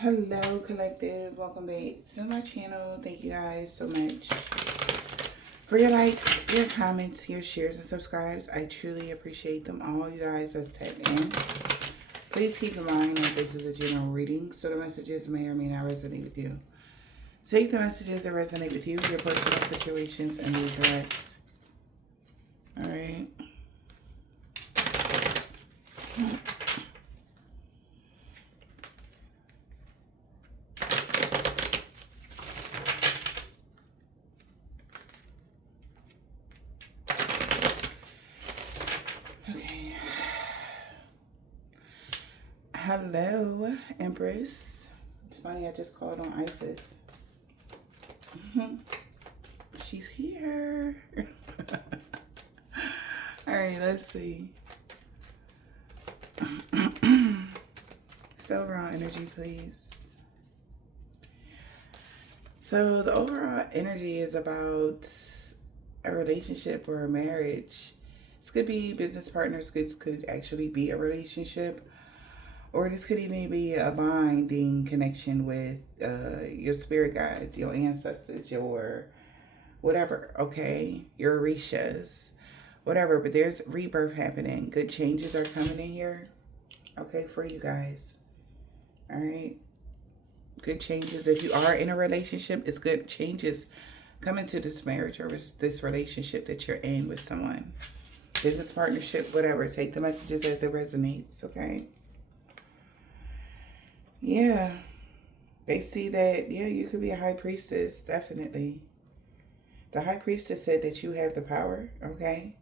Hello collective, welcome back to my channel. Thank you guys so much for your likes, your comments, your shares, and subscribes. I truly appreciate them all. You guys that's tapped in. Please keep in mind that this is a general reading, so the messages may or may not resonate with you. Take the messages that resonate with you, your personal situations, and leave the rest. Alright. Okay. Hello, Empress. It's funny, I just called on Isis. She's here. Alright, let's see. So overall energy, please. So the overall energy is about a relationship or a marriage. This could be business partners. This could actually be a relationship. Or this could even be a binding connection with your spirit guides, your ancestors, your whatever, okay? Your Orishas, whatever. But there's rebirth happening. Good changes are coming in here, okay, for you guys. All right? Good changes. If you are in a relationship, it's good changes coming to this marriage or this relationship that you're in with someone. Business partnership, whatever. Take the messages as it resonates, okay? Yeah. They see that, yeah, you could be a high priestess, definitely. The high priestess said that you have the power, okay?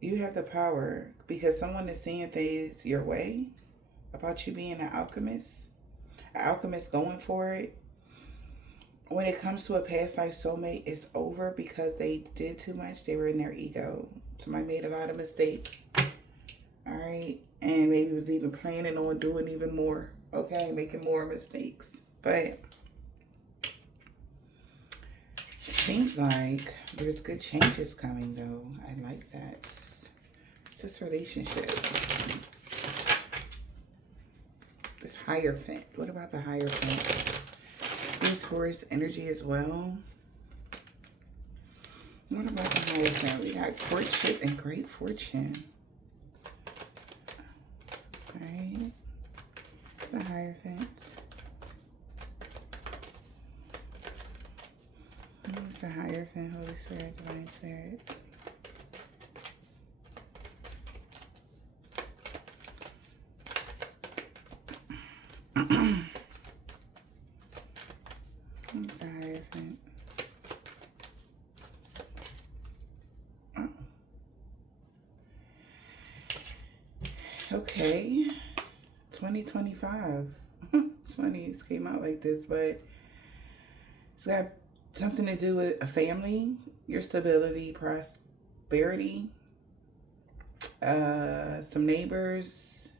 You have the power because someone is seeing things your way about you being an alchemist going for it. When it comes to a past life soulmate, it's over because they did too much. They were in their ego. Somebody made a lot of mistakes. All right. And maybe was even planning on doing even more. Okay. Making more mistakes. But it seems like there's good changes coming, though. I like that. It's this relationship. This Hierophant. What about the Hierophant? Taurus energy as well. What about the Hierophant? We got courtship and great fortune. Alright. It's the Hierophant. Who's the Hierophant? Holy Spirit, Divine Spirit. Who's the Hierophant? Oh. Okay. 2025. It's funny it came out like this, but it's got something to do with a family, your stability, prosperity, some neighbors.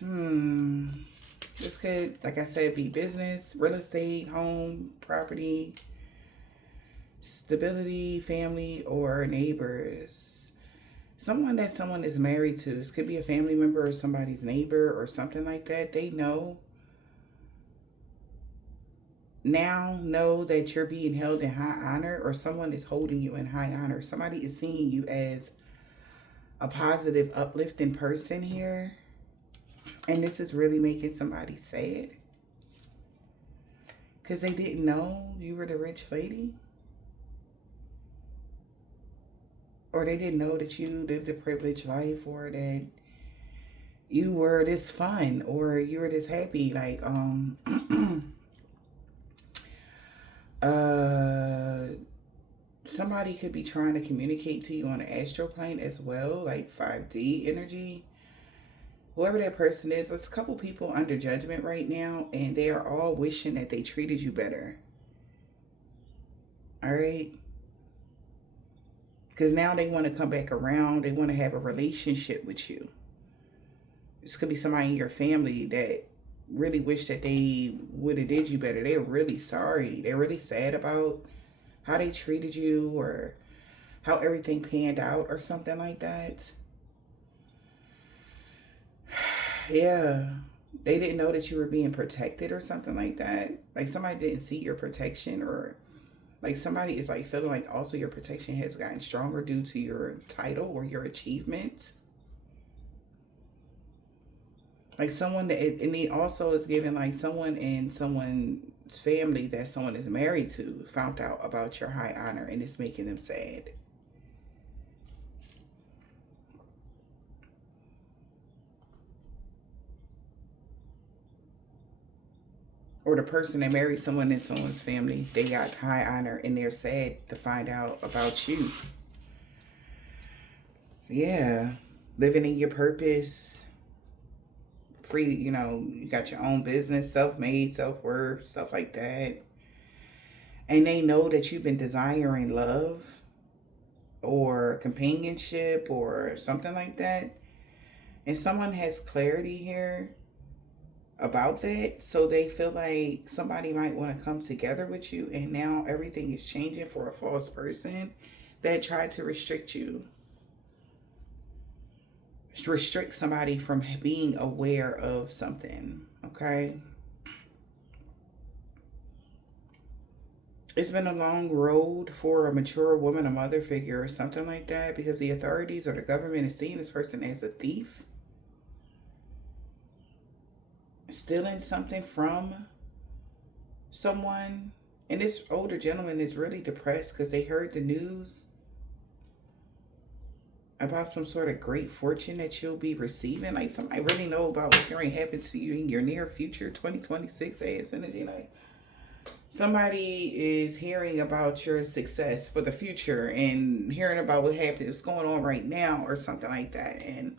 This could, like I said, be business, real estate, home, property, stability, family, or neighbors. Someone that someone is married to. This could be a family member or somebody's neighbor or something like that. They know that you're being held in high honor, or someone is holding you in high honor. Somebody is seeing you as a positive, uplifting person here. And this is really making somebody sad. Because they didn't know you were the rich lady. Or they didn't know that you lived a privileged life, or that you were this fun, or you were this happy. Like, somebody could be trying to communicate to you on the astral plane as well, like 5D energy. Whoever that person is, there's a couple people under judgment right now, and they are all wishing that they treated you better. All right? Because now they want to come back around. They want to have a relationship with you. This could be somebody in your family that really wish that they would have did you better. They're really sorry. They're really sad about how they treated you or how everything panned out or something like that. Yeah. They didn't know that you were being protected or something like that. Like somebody didn't see your protection, or like somebody is like feeling like also your protection has gotten stronger due to your title or your achievements. Like someone that, and he also is giving like someone in someone's family that someone is married to found out about your high honor and it's making them sad. Or the person that married someone in someone's family, they got high honor and they're sad to find out about you. Yeah. Living in your purpose, free, you got your own business, self-made, self-worth, stuff like that. And they know that you've been desiring love or companionship or something like that. And someone has clarity here about that, so they feel like somebody might want to come together with you, and now everything is changing for a false person that tried to restrict you, restrict somebody from being aware of something. Okay, it's been a long road for a mature woman, a mother figure or something like that, because the authorities or the government is seeing this person as a thief, stealing something from someone. And this older gentleman is really depressed because they heard the news about some sort of great fortune that you'll be receiving. Like somebody really know about what's going to happen to you in your near future, 2026 AS energy. Like somebody is hearing about your success for the future and hearing about what's going on right now or something like that. And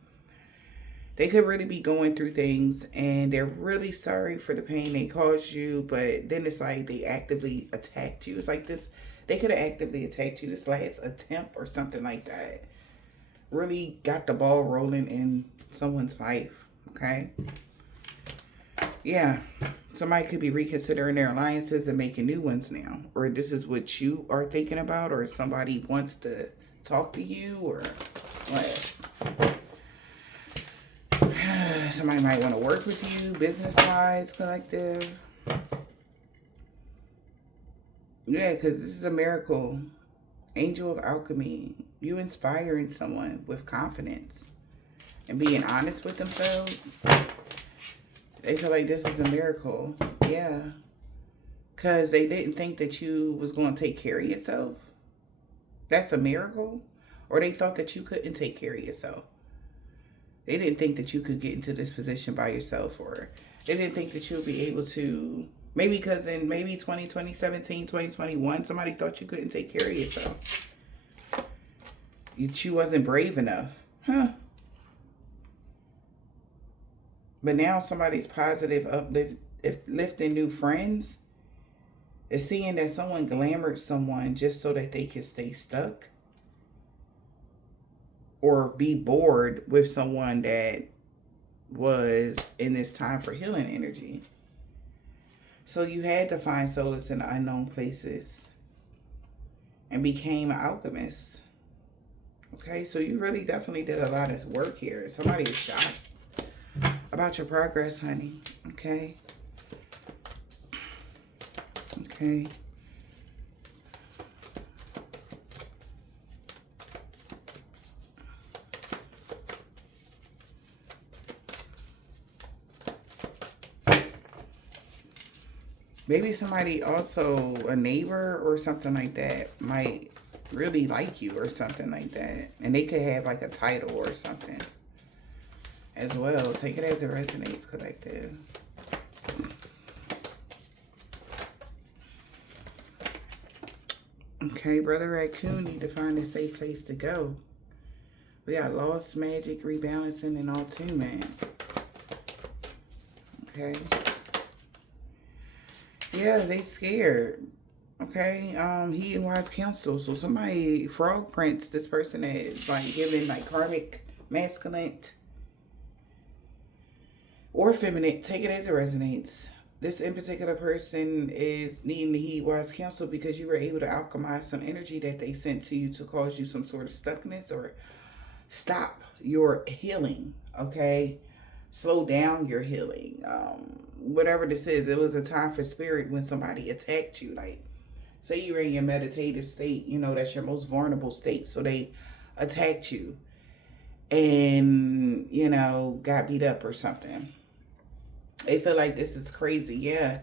they could really be going through things and they're really sorry for the pain they caused you, but then it's like they actively attacked you. It's like this, they could have actively attacked you this last attempt or something like that. Really got the ball rolling in someone's life, okay? Yeah, somebody could be reconsidering their alliances and making new ones now. Or this is what you are thinking about, or somebody wants to talk to you, or what? Somebody might want to work with you, business-wise, collective. Yeah, because this is a miracle. Angel of alchemy. You inspiring someone with confidence and being honest with themselves. They feel like this is a miracle. Yeah. Because they didn't think that you was going to take care of yourself. That's a miracle. Or they thought that you couldn't take care of yourself. They didn't think that you could get into this position by yourself, or they didn't think that you'll be able to, maybe because in maybe 2017, 2021, somebody thought you couldn't take care of yourself. You wasn't brave enough. Huh. But now somebody's positive, uplifting new friends is seeing that someone glamored someone just so that they can stay stuck. Or be bored with someone that was in this time for healing energy. So you had to find solace in the unknown places and became an alchemist. Okay, so you really definitely did a lot of work here. Somebody is shocked about your progress, honey. Okay. Okay. Maybe somebody also, a neighbor or something like that, might really like you or something like that. And they could have like a title or something as well. Take it as it resonates, collective. Okay, Brother Raccoon need to find a safe place to go. We got lost magic, rebalancing, and all too, man. Okay. Yeah, they scared. Okay. He and wise counsel. So somebody frog prints this person that is like giving like karmic masculine or feminine. Take it as it resonates. This in particular person is needing to heed wise counsel because you were able to alchemize some energy that they sent to you to cause you some sort of stuckness or stop your healing. Okay. slow down your healing. Whatever this is, it was a time for spirit when somebody attacked you. Like, say you're in your meditative state, that's your most vulnerable state. So they attacked you and, got beat up or something. They feel like this is crazy. Yeah,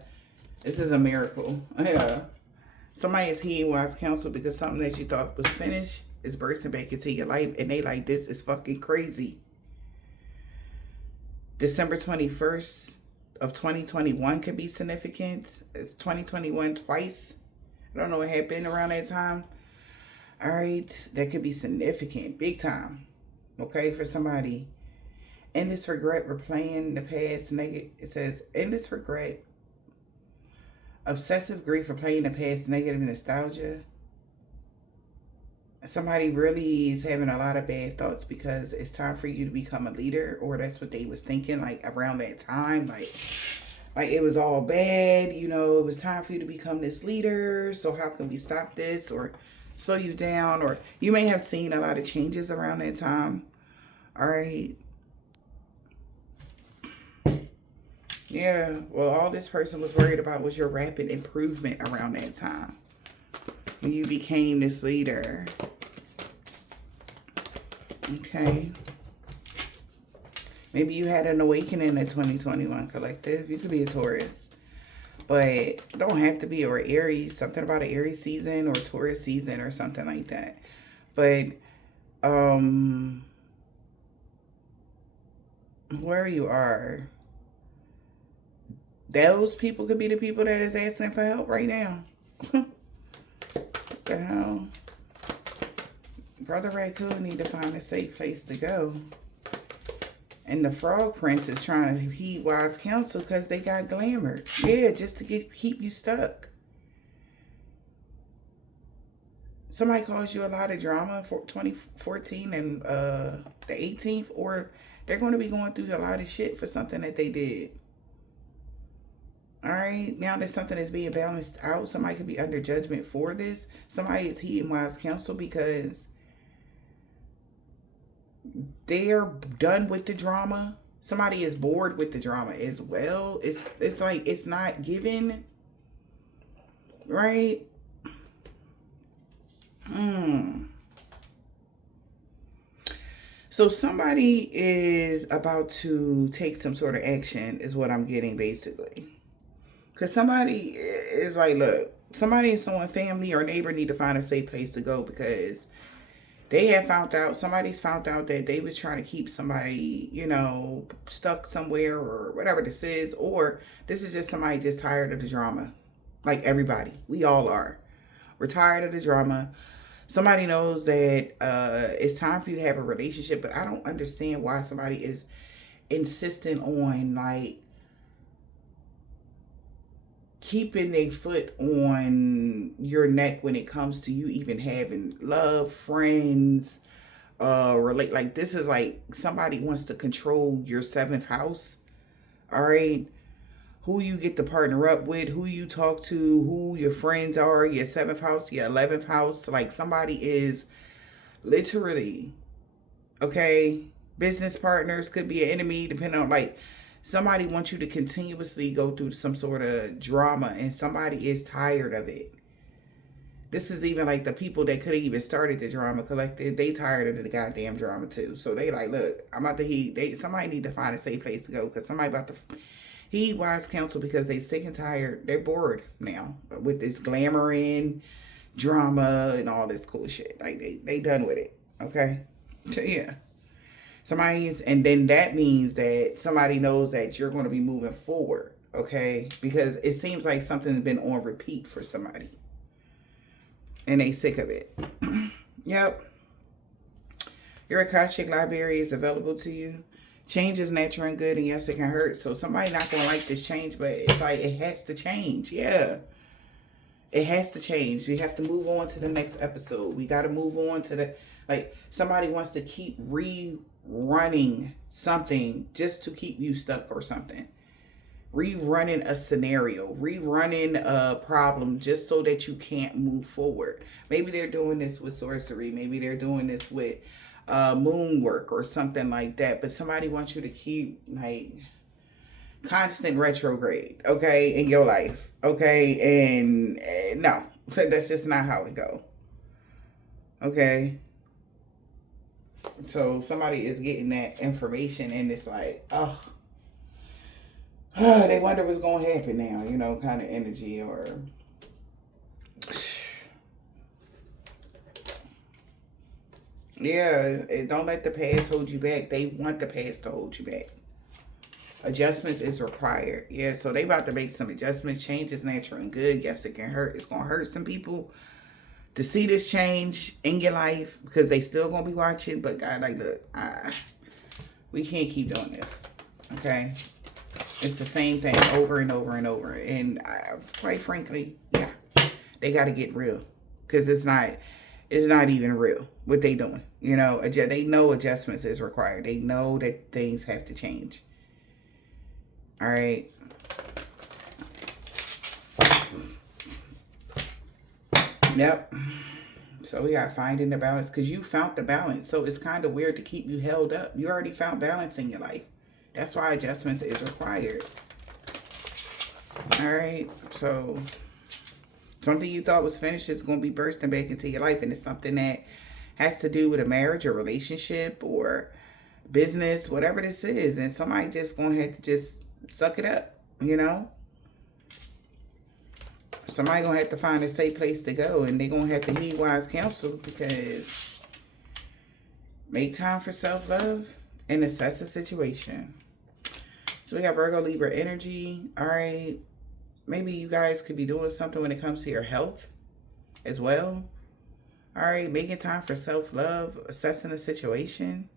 this is a miracle. Yeah. Somebody is heeding wise counsel because something that you thought was finished is bursting back into your life. And they like, this is fucking crazy. December 21st of 2021 could be significant. It's 2021 twice. I don't know what happened around that time. All right. That could be significant. Big time. Okay. For somebody. Endless regret, replaying the past. It says, endless regret. Obsessive grief, replaying the past. Negative nostalgia. Somebody really is having a lot of bad thoughts because it's time for you to become a leader, or that's what they was thinking, like around that time, like it was all bad, it was time for you to become this leader, so how can we stop this or slow you down? Or you may have seen a lot of changes around that time. All right. Yeah, well, all this person was worried about was your rapid improvement around that time. You became this leader. Okay. Maybe you had an awakening in 2021, collective. You could be a Taurus. But it don't have to be, or Aries. Something about an Aries season or Taurus season or something like that. But, where you are, those people could be the people that is asking for help right now. What the hell? Brother Raccoon need to find a safe place to go. And the Frog Prince is trying to heed wise counsel because they got glamour. Yeah, just to keep you stuck. Somebody caused you a lot of drama for 2014 and the 18th, or they're going to be going through a lot of shit for something that they did. All right, now that something is being balanced out, somebody could be under judgment for this. Somebody is heeding wise counsel because they're done with the drama. Somebody is bored with the drama as well. It's like it's not given, right? So somebody is about to take some sort of action is what I'm getting, basically. Because somebody is like, look, somebody in someone's family or neighbor need to find a safe place to go because they have found out, somebody's found out that they was trying to keep somebody, stuck somewhere or whatever this is. Or this is just somebody just tired of the drama. Like everybody. We all are. We're tired of the drama. Somebody knows that it's time for you to have a relationship, but I don't understand why somebody is insisting on, like, keeping their foot on your neck when it comes to you even having love, friends, relate. Like, this is like somebody wants to control your 7th house. All right. Who you get to partner up with, who you talk to, who your friends are, your 7th house, your 11th house. Like, somebody is literally, okay, business partners, could be an enemy, depending on, like, somebody wants you to continuously go through some sort of drama, and somebody is tired of it. This is even like the people that could have even started the drama collective. They tired of the goddamn drama too. So they like, look, I'm about to heed. Somebody need to find a safe place to go because somebody about to heed wise counsel because they sick and tired. They're bored now with this glamour and drama and all this cool shit. Like they done with it. Okay, so yeah. Somebody's, and then that means that somebody knows that you're going to be moving forward, okay? Because it seems like something's been on repeat for somebody. And they sick of it. Yep. Your Akashic library is available to you. Change is natural and good, and yes, it can hurt. So somebody not going to like this change, but it's like it has to change. Yeah. It has to change. We have to move on to the next episode. We got to move on to the, like, somebody wants to keep rerunning something just to keep you stuck or something. Rerunning a scenario, rerunning a problem just so that you can't move forward. Maybe they're doing this with sorcery. Maybe they're doing this with moon work or something like that, but somebody wants you to keep like constant retrograde, okay, in your life, okay, and no, that's just not how it go, okay. So somebody is getting that information, and it's like, oh, they wonder what's gonna happen now, kind of energy, or yeah, don't let the past hold you back. They want the past to hold you back. Adjustments is required. Yeah, so they about to make some adjustments. Change is natural and good. Yes, it can hurt. It's gonna hurt some people to see this change in your life because they still gonna be watching. But God, like, look, we can't keep doing this. Okay, it's the same thing over and over and over. And quite frankly, yeah, they got to get real because it's not even real what they doing. They know adjustments is required. They know that things have to change. All right. Yep. So we got finding the balance because you found the balance. So it's kind of weird to keep you held up. You already found balance in your life. That's why adjustments is required. All right. So something you thought was finished is going to be bursting back into your life. And it's something that has to do with a marriage or relationship or business, whatever this is. And somebody just going to have to just suck it up, Somebody going to have to find a safe place to go. And they're going to have to heed wise counsel because make time for self-love and assess the situation. So we got Virgo, Libra energy. All right. Maybe you guys could be doing something when it comes to your health as well. All right. Making time for self-love, assessing the situation.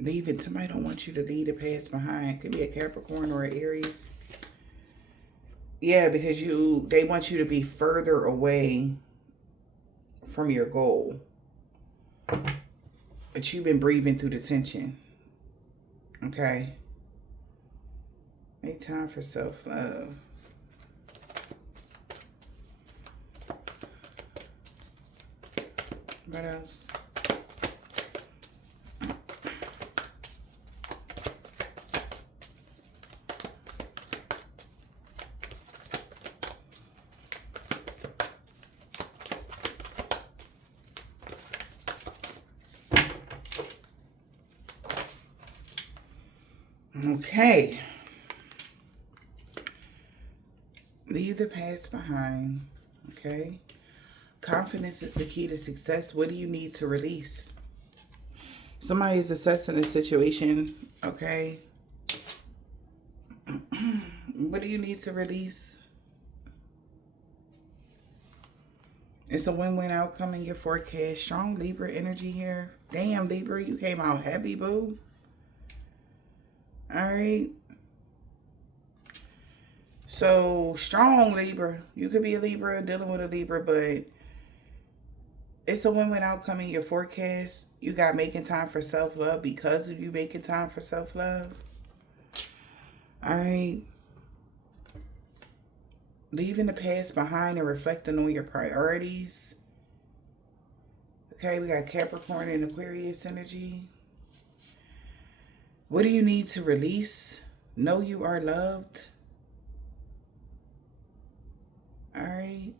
Leaving. Somebody don't want you to leave the past behind. Could be a Capricorn or an Aries. Yeah, because they want you to be further away from your goal. But you've been breathing through the tension. Okay. Make time for self-love. What else? Okay. Leave the past behind. Okay. Confidence is the key to success. What do you need to release? Somebody is assessing a situation. Okay. What do you need to release? It's a win-win outcome in your forecast. Strong Libra energy here. Damn, Libra, you came out happy, boo. All right. So, strong Libra. You could be a Libra, dealing with a Libra, but it's a win-win outcome in your forecast. You got making time for self-love because of you making time for self-love. All right. Leaving the past behind and reflecting on your priorities. Okay, we got Capricorn and Aquarius energy. What do you need to release? Know you are loved. All right.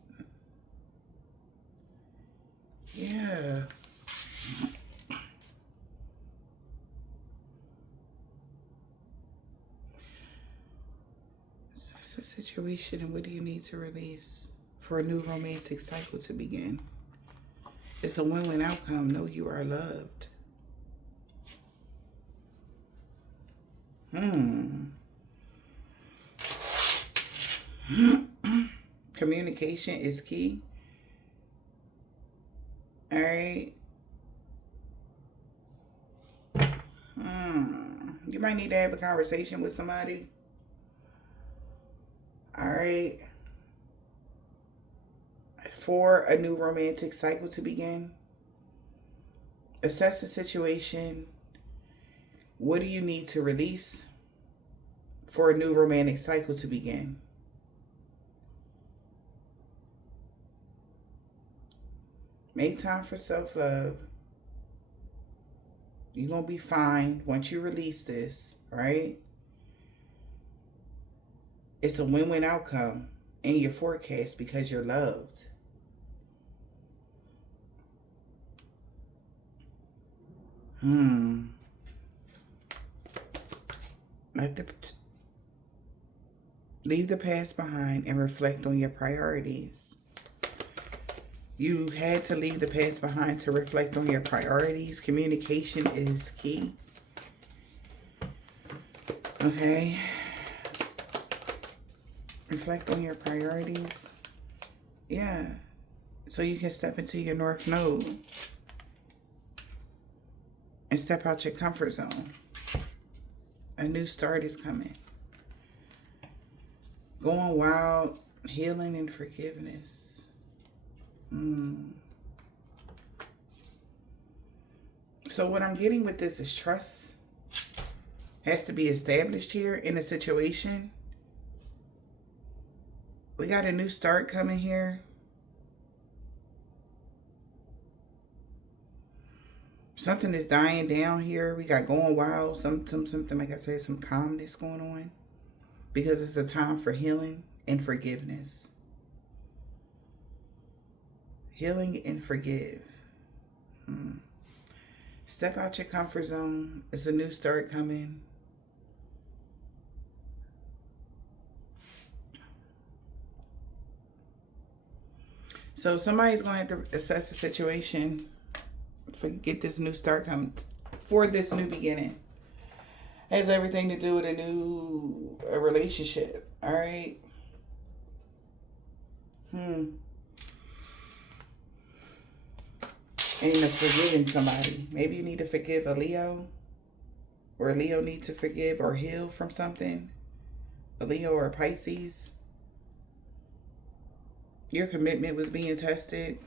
Yeah. So it's a situation, and what do you need to release for a new romantic cycle to begin? It's a win-win outcome. Know you are loved. Communication is key. All right. You might need to have a conversation with somebody. All right. For a new romantic cycle to begin. Assess the situation. What do you need to release for a new romantic cycle to begin. Make time for self-love. You're going to be fine once you release this, right? It's a win-win outcome in your forecast because you're loved. Leave the past behind and reflect on your priorities. You had to leave the past behind to reflect on your priorities. Communication is key. Okay. Reflect on your priorities. Yeah. So you can step into your North Node and step out your comfort zone. A new start is coming. Going wild, healing and forgiveness. So what I'm getting with this is trust has to be established here in a situation. We got a new start coming here. Something is dying down here. We got going wild. Something like I said, some calmness going on. Because it's a time for healing and forgiveness. Healing and forgive. Step out your comfort zone. It's a new start coming. So somebody's going to have to assess the situation. Get this new start coming. For this new beginning. Has everything to do with a relationship. All right. And forgiving somebody. Maybe you need to forgive a Leo. Or a Leo needs to forgive or heal from something. A Leo or a Pisces. Your commitment was being tested.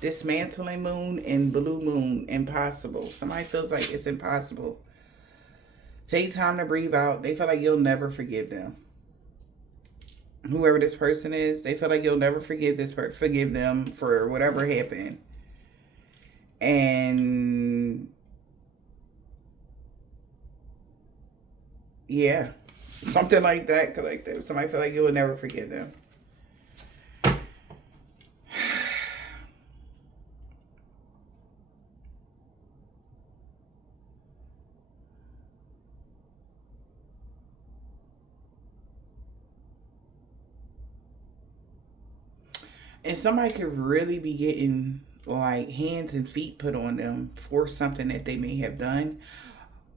Dismantling moon and blue moon. Impossible. Somebody feels like it's impossible. Take time to breathe out. They feel like you'll never forgive them. Whoever this person is, they feel like you'll never forgive them for whatever happened. And yeah, something like that. Somebody feel like you will never forgive them. And somebody could really be getting like hands and feet put on them for something that they may have done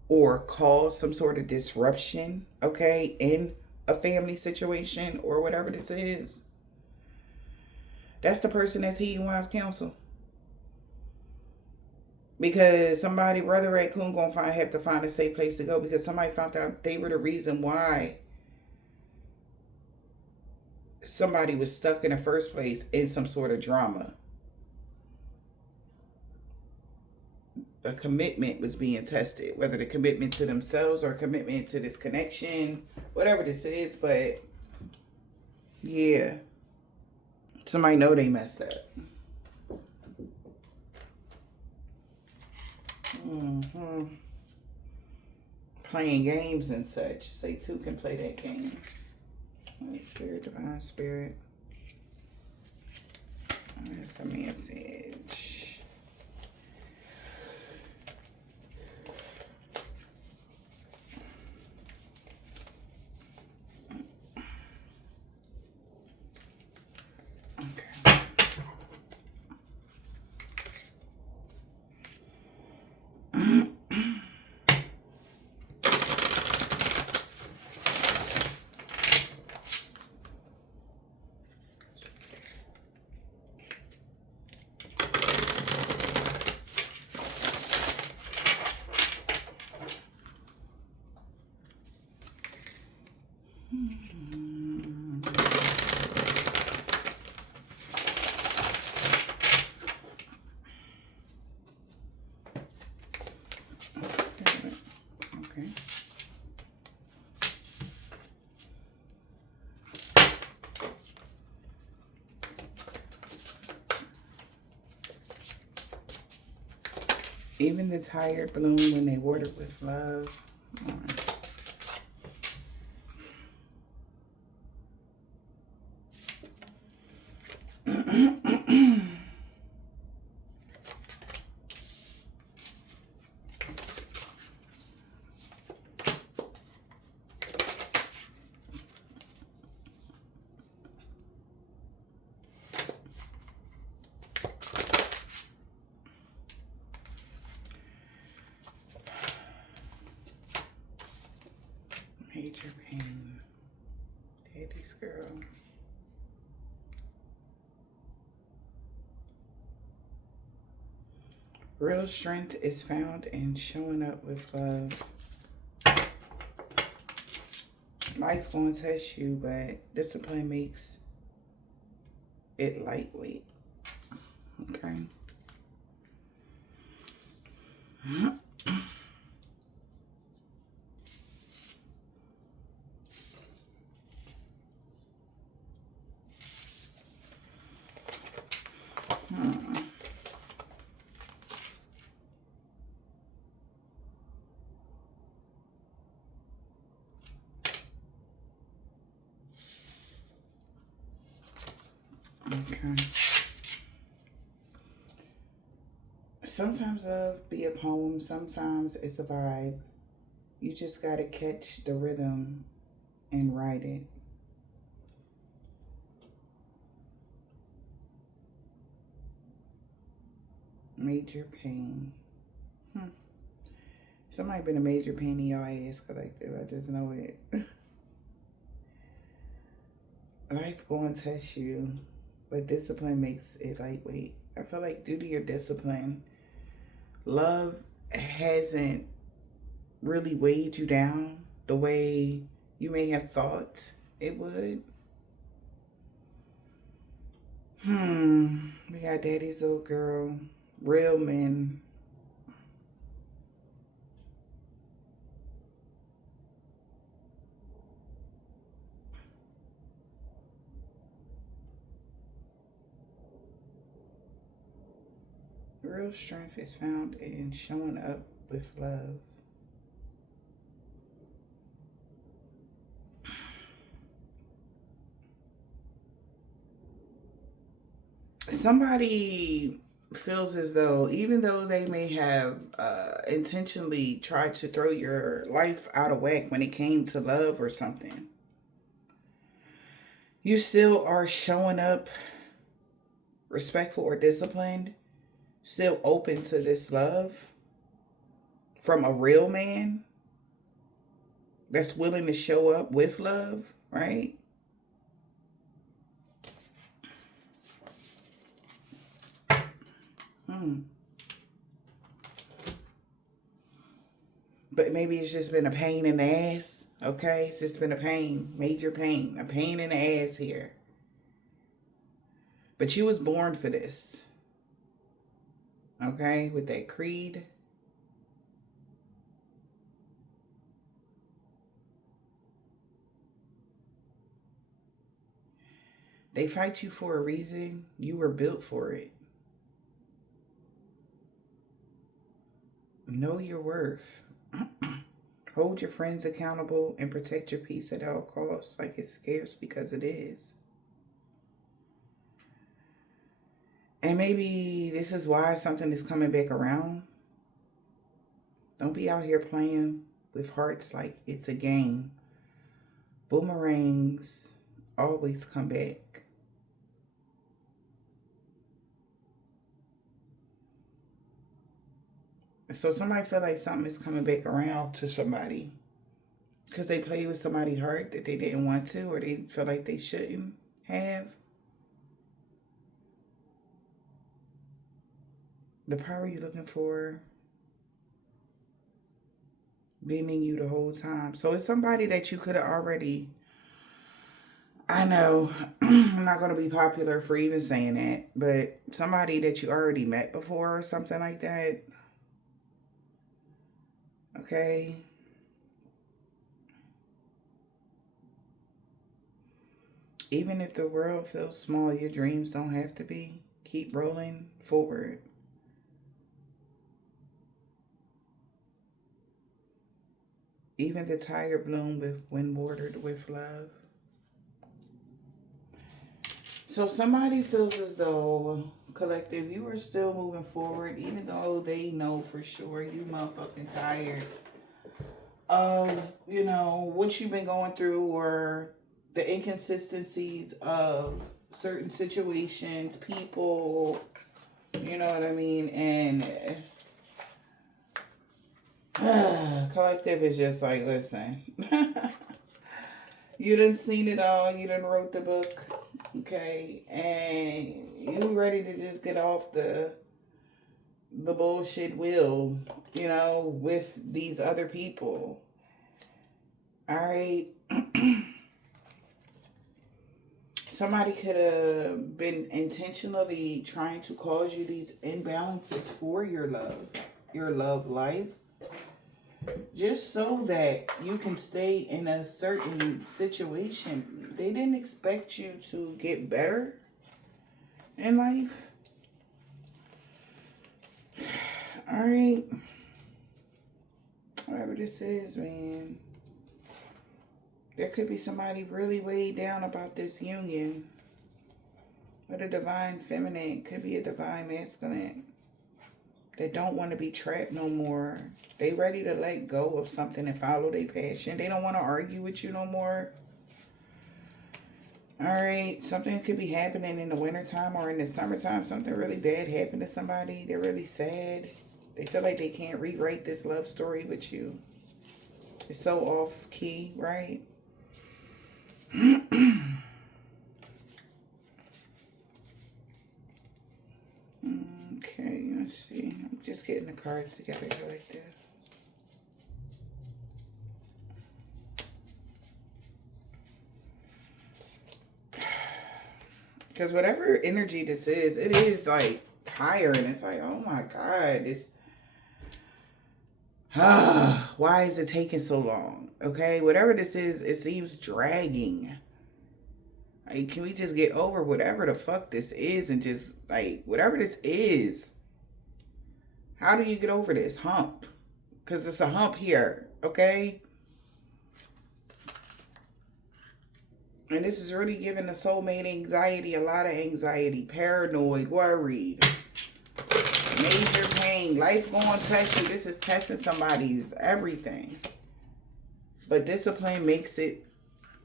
or cause some sort of disruption, okay, in a family situation or whatever this is. That's the person that's heeding wise counsel. Because somebody, Brother Raccoon, gonna have to find a safe place to go because somebody found out they were the reason why somebody was stuck in the first place in some sort of drama. A commitment was being tested, whether the commitment to themselves or commitment to this connection, whatever this is, but yeah, somebody know they messed up. Playing games and such. Say two can play that game. Holy Spirit, Divine Spirit. There's the message. Even the tired bloom when they water with love. Major pain. Daddy's girl. Real strength is found in showing up with love. Life gonna test you, but discipline makes it lightweight. Okay. Okay. Sometimes love be a poem, sometimes it's a vibe. You just gotta catch the rhythm and write it. Major pain. Somebody been a major pain in your ass collective. I just know it. Life going to test you, but discipline makes it lightweight. I feel like due to your discipline, love hasn't really weighed you down the way you may have thought it would. We got daddy's little girl, real men. Real strength is found in showing up with love. Somebody feels as though, even though they may have intentionally tried to throw your life out of whack when it came to love or something, you still are showing up respectful or disciplined, still open to this love from a real man that's willing to show up with love, right? But maybe it's just been a pain in the ass. Okay, it's just been a pain, major pain, a pain in the ass here. But you was born for this. Okay, with that creed. They fight you for a reason. You were built for it. Know your worth. Hold your friends accountable and protect your peace at all costs, like it's scarce, because it is. And maybe this is why something is coming back around. Don't be out here playing with hearts like it's a game. Boomerangs always come back. So somebody feel like something is coming back around to somebody because they played with somebody's heart that they didn't want to, or they feel like they shouldn't have. The power you're looking for being in you the whole time. So it's somebody that you could have already, I know I'm not going to be popular for even saying that, but somebody that you already met before or something like that. Okay. Even if the world feels small, your dreams don't have to be. Keep rolling forward. Even the tired bloom when watered with love. So somebody feels as though, collective, you are still moving forward, even though they know for sure you motherfucking tired of, what you've been going through, or the inconsistencies of certain situations, people, you know what I mean? And collective is just like, listen, you done seen it all, you done wrote the book, okay, and you ready to just get off the bullshit wheel, with these other people. All right. Somebody could have been intentionally trying to cause you these imbalances for your love life, just so that you can stay in a certain situation. They didn't expect you to get better in life. All right. Whatever this is, man. There could be somebody really weighed down about this union. With a divine feminine, could be a divine masculine. They don't want to be trapped no more. They ready to let go of something and follow their passion. They don't want to argue with you no more. All right. Something could be happening in the wintertime or in the summertime. Something really bad happened to somebody. They're really sad. They feel like they can't rewrite this love story with you. It's so off key, right? Okay, let's see. I'm just getting the cards together like this. Because whatever energy this is, it is like tiring. It's like, oh my God, this. Why is it taking so long? Okay, whatever this is, it seems dragging. Like, can we just get over whatever the fuck this is and just, like, whatever this is? How do you get over this hump? Because it's a hump here, okay? And this is really giving the soulmate anxiety, a lot of anxiety, paranoid, worried, major pain. Life going to test you. This is testing somebody's everything. But discipline makes it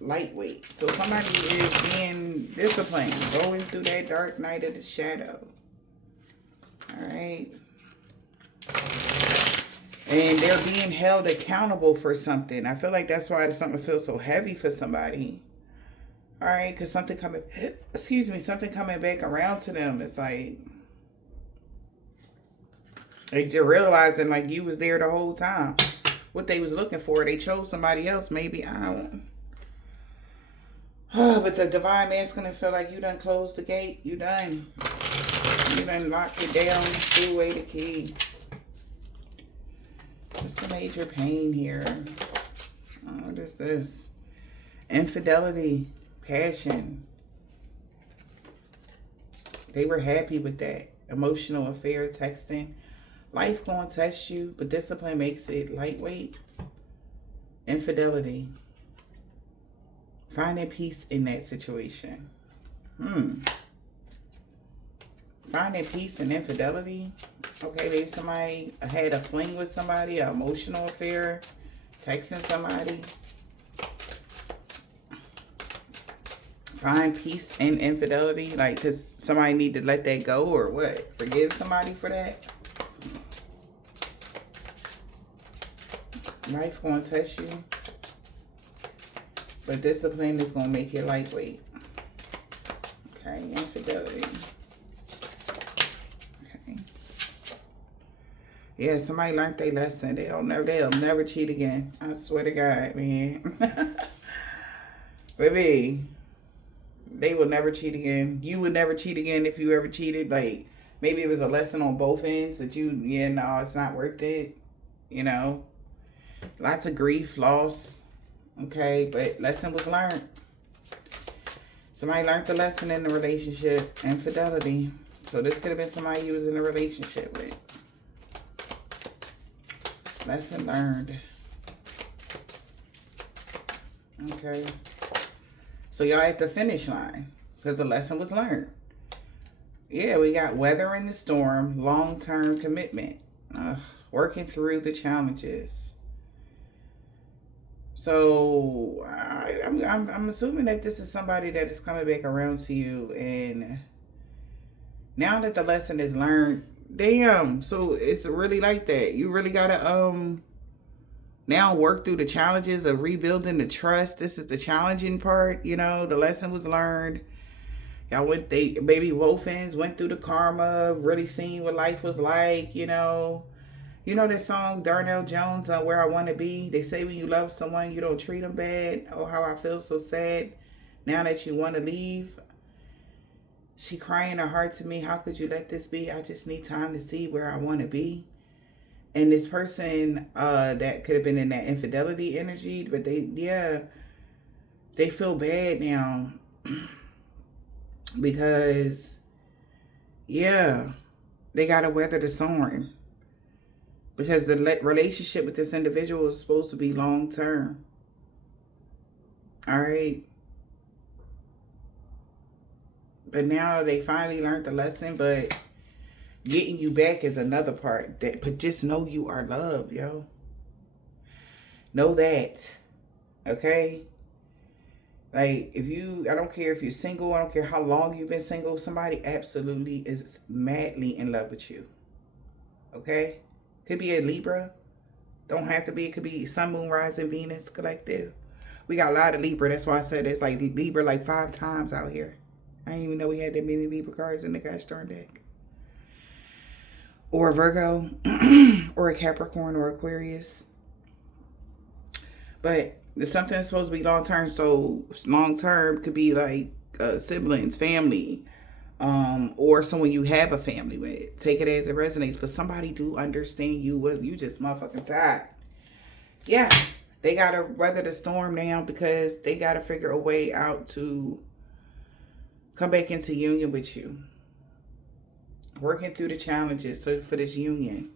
lightweight. So somebody is being disciplined, going through that dark night of the shadow. All right. And they're being held accountable for something. I feel like that's why something feels so heavy for somebody. All right, because something coming back around to them. It's like they're realizing like you was there the whole time. What they was looking for, they chose somebody else. Maybe, I don't. But the divine masculine feel like you done closed the gate. You done locked it down, threw away the key. What's the major pain here? What is this? Infidelity, passion. They were happy with that. Emotional affair, texting. Life gonna test you, but discipline makes it lightweight. Infidelity. Finding peace in that situation. Finding peace in infidelity. Okay, maybe somebody had a fling with somebody, an emotional affair, texting somebody. Find peace in infidelity. Like, because somebody need to let that go or what? Forgive somebody for that? Life's going to test you. But discipline is going to make it lightweight. Okay, infidelity. Okay. Yeah, somebody learned their lesson. They'll never cheat again. I swear to God, man. Baby, they will never cheat again. You would never cheat again if you ever cheated. Like, maybe it was a lesson on both ends that no, it's not worth it. Lots of grief, loss. Okay, but lesson was learned. Somebody learned the lesson in the relationship. Infidelity. So this could have been somebody you was in a relationship with. Lesson learned. Okay. So y'all at the finish line because the lesson was learned. Yeah, we got weathering the storm, long-term commitment, working through the challenges. So I'm assuming that this is somebody that is coming back around to you, and now that the lesson is learned, damn. So it's really like that. You really gotta now work through the challenges of rebuilding the trust. This is the challenging part. The lesson was learned. Y'all baby Wolfins went through the karma, really seeing what life was like. That song Darnell Jones, Where I Want to Be. They say when you love someone, you don't treat them bad. Oh, how I feel so sad now that you want to leave. She crying her heart to me. How could you let this be? I just need time to see where I want to be. And this person that could have been in that infidelity energy, but they feel bad now because, they got to weather the storm because the relationship with this individual is supposed to be long term. All right. But now they finally learned the lesson, but getting you back is another part. But just know you are loved, yo. Know that. Okay? Like, I don't care if you're single, I don't care how long you've been single, somebody absolutely is madly in love with you. Okay? Could be a Libra. Don't have to be. It could be Sun, Moon, Rising, Venus collective. We got a lot of Libra. That's why I said it's like Libra like 5 times out here. I didn't even know we had that many Libra cards in the gosh darn deck. Or a Virgo, or a Capricorn, or Aquarius. But it's something that's supposed to be long term. So long term could be like siblings, family, or someone you have a family with. Take it as it resonates. But somebody do understand you just motherfucking tired. Yeah, they gotta weather the storm now because they gotta figure a way out to come back into union with you. Working through the challenges for this union.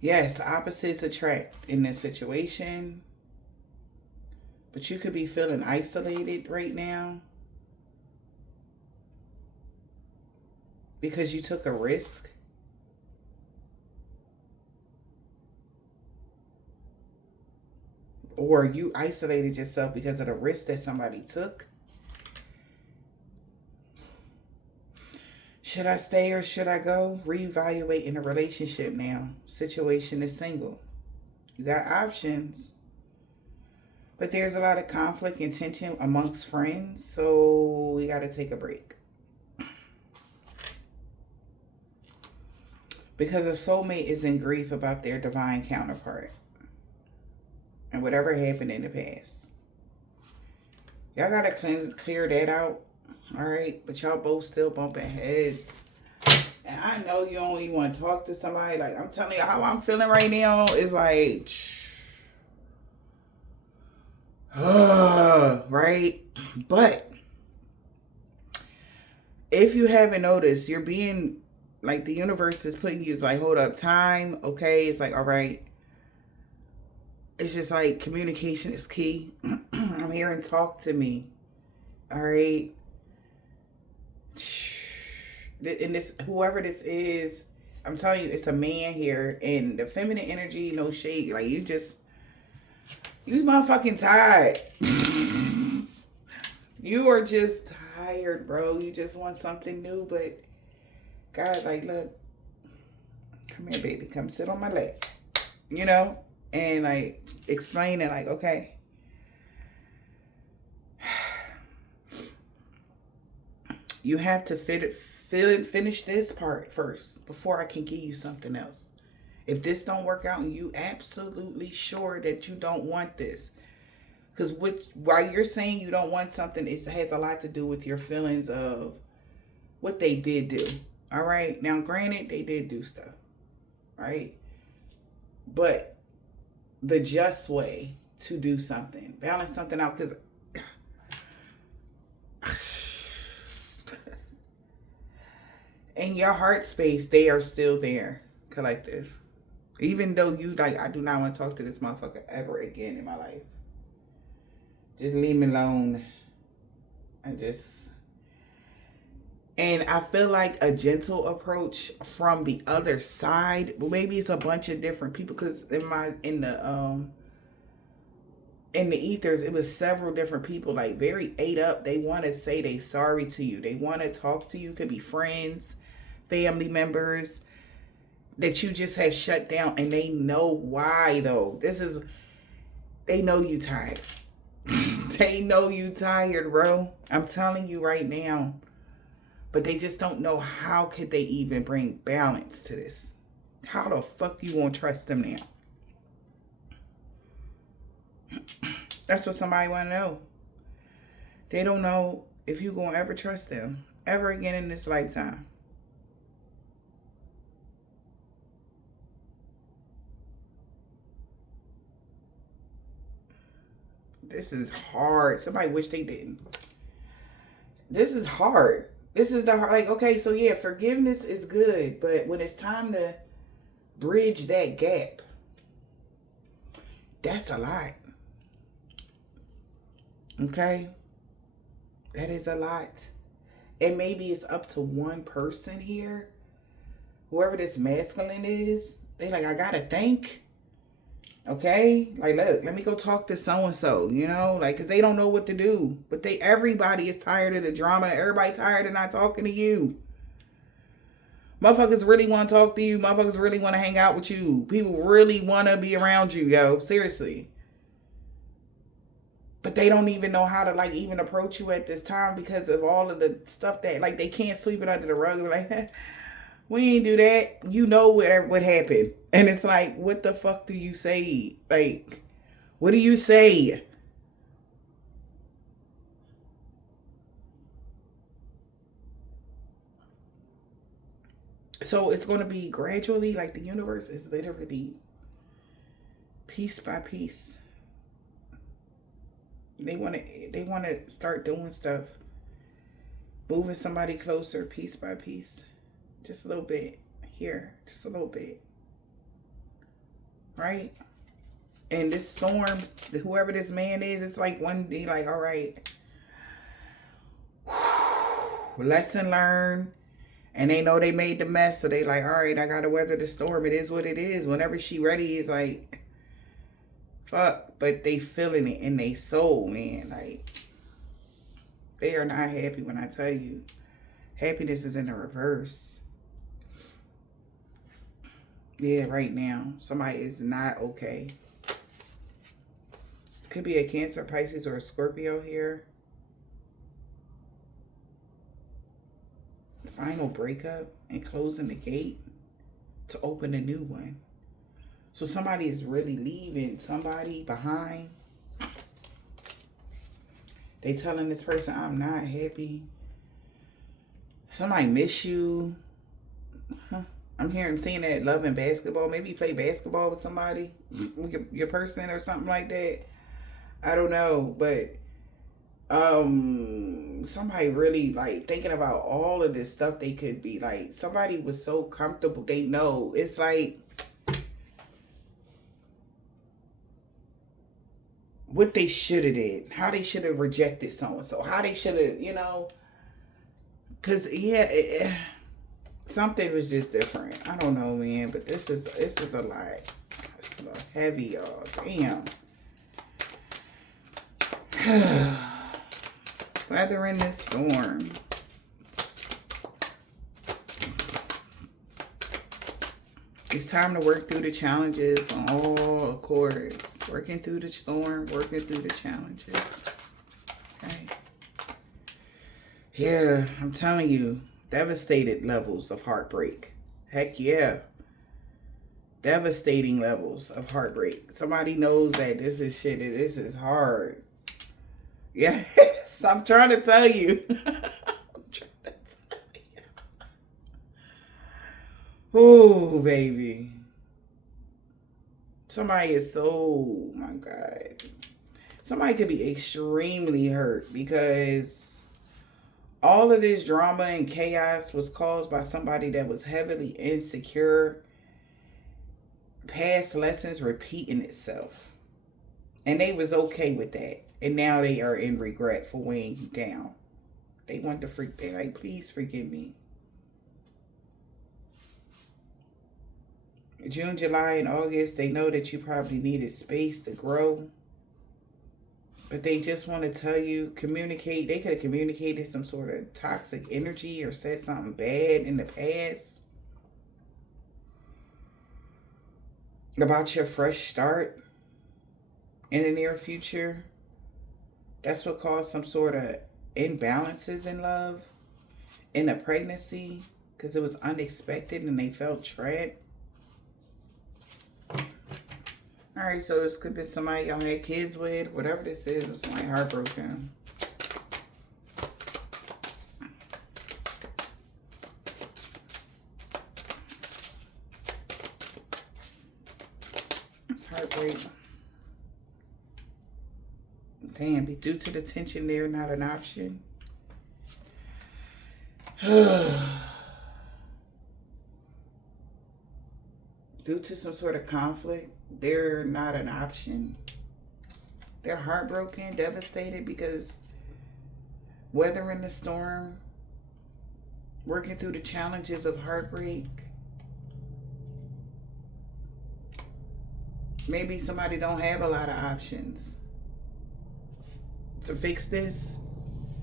Yes, opposites attract in this situation. But you could be feeling isolated right now because you took a risk. Or you isolated yourself because of the risk that somebody took. Should I stay or should I go? Reevaluate in a relationship now. Situation is single. You got options. But there's a lot of conflict and tension amongst friends. So we got to take a break. Because a soulmate is in grief about their divine counterpart. And whatever happened in the past. Y'all got to clear that out. All right, but y'all both still bumping heads. And I know you don't even want to talk to somebody. Like, I'm telling you how I'm feeling right now is like, right? But if you haven't noticed, you're being, like, the universe is putting you, it's like, hold up, time, okay? It's like, all right. It's just like communication is key. I'm hearing talk to me. All right. And this, whoever this is, I'm telling you, it's a man here. And the feminine energy, no shade. Like, you motherfucking tired. You are just tired, bro. You just want something new. But God, like, look, come here, baby. Come sit on my lap. And like explaining, like, okay. You have to finish this part first before I can give you something else. If this don't work out and you absolutely sure that you don't want this, because while you're saying you don't want something, it has a lot to do with your feelings of what they did do. All right. Now, granted, they did do stuff. Right. But the just way to do something, balance something out, because in your heart space, they are still there, collective. Even though you like, I do not want to talk to this motherfucker ever again in my life. Just leave me alone. And I feel like a gentle approach from the other side. But maybe it's a bunch of different people because in the ethers, it was several different people, like very ate up. They want to say they sorry to you. They want to talk to you. Could be friends, family members that you just have shut down, and they know why though. They know you tired. They know you tired, bro. I'm telling you right now. But they just don't know how could they even bring balance to this. How the fuck you gonna trust them now? That's what somebody want to know. They don't know if you gonna ever trust them ever again in this lifetime. This is hard. Somebody wish they didn't. This is hard. This is the hard. Like, okay, so yeah, forgiveness is good, but when it's time to bridge that gap, that's a lot. Okay? That is a lot. And maybe it's up to one person here. Whoever this masculine is, they like, I gotta think. Okay? Like, look, let me go talk to so-and-so, you know? Like, because they don't know what to do. But everybody is tired of the drama. Everybody tired of not talking to you. Motherfuckers really want to talk to you. Motherfuckers really want to hang out with you. People really want to be around you, yo. Seriously. But they don't even know how to, like, even approach you at this time because of all of the stuff that, like, they can't sweep it under the rug. Like, we ain't do that. You know what happened. And it's like, what the fuck do you say? Like, what do you say? So it's going to be gradually, like the universe is literally piece by piece. They want to start doing stuff, moving somebody closer piece by piece, just a little bit here, just a little bit, right? And this storm, whoever this man is, it's like one day, like, all right, lesson learned. And they know they made the mess, so they like, all right, I gotta weather the storm. It is what it is. Whenever she ready, it's like, fuck. But they feeling it in their soul, man. Like, they are not happy when I tell you. Happiness is in the reverse. Yeah, right now. Somebody is not okay. Could be a Cancer, Pisces, or a Scorpio here. Final breakup and closing the gate to open a new one. So somebody is really leaving somebody behind. They telling this person, I'm not happy. Somebody miss you. I'm seeing that love and basketball. Maybe you play basketball with somebody, your person or something like that. I don't know, but somebody really like thinking about all of this stuff. They could be like, somebody was so comfortable. They know it's like what they should have did, how they should have rejected so-and-so, how they should have, you know, because yeah, something was just different. I don't know, man, but this is a lot. It's a heavy, y'all. Damn. Weathering this storm. It's time to work through the challenges on all accords. Working through the storm, working through the challenges. Okay. Yeah, I'm telling you, devastated levels of heartbreak. Heck yeah. Devastating levels of heartbreak. Somebody knows that this is shit. This is hard. Yes, I'm trying to tell you. Oh, baby. Somebody is so, oh my God. Somebody could be extremely hurt because all of this drama and chaos was caused by somebody that was heavily insecure. Past lessons repeating itself. And they was okay with that. And now they are in regret for weighing you down. They want to freak. They're like, please forgive me. June, July, and August, they know that you probably needed space to grow. But they just want to tell you, communicate. They could have communicated some sort of toxic energy or said something bad in the past about your fresh start in the near future. That's what caused some sort of imbalances in love, in a pregnancy, because it was unexpected and they felt trapped. All right, so this could be somebody y'all had kids with, whatever this is. It was like heartbroken. It's heartbreak. Damn, due to the tension, they're not an option. Due to some sort of conflict, they're not an option. They're heartbroken, devastated because weathering the storm, working through the challenges of heartbreak. Maybe somebody don't have a lot of options to fix this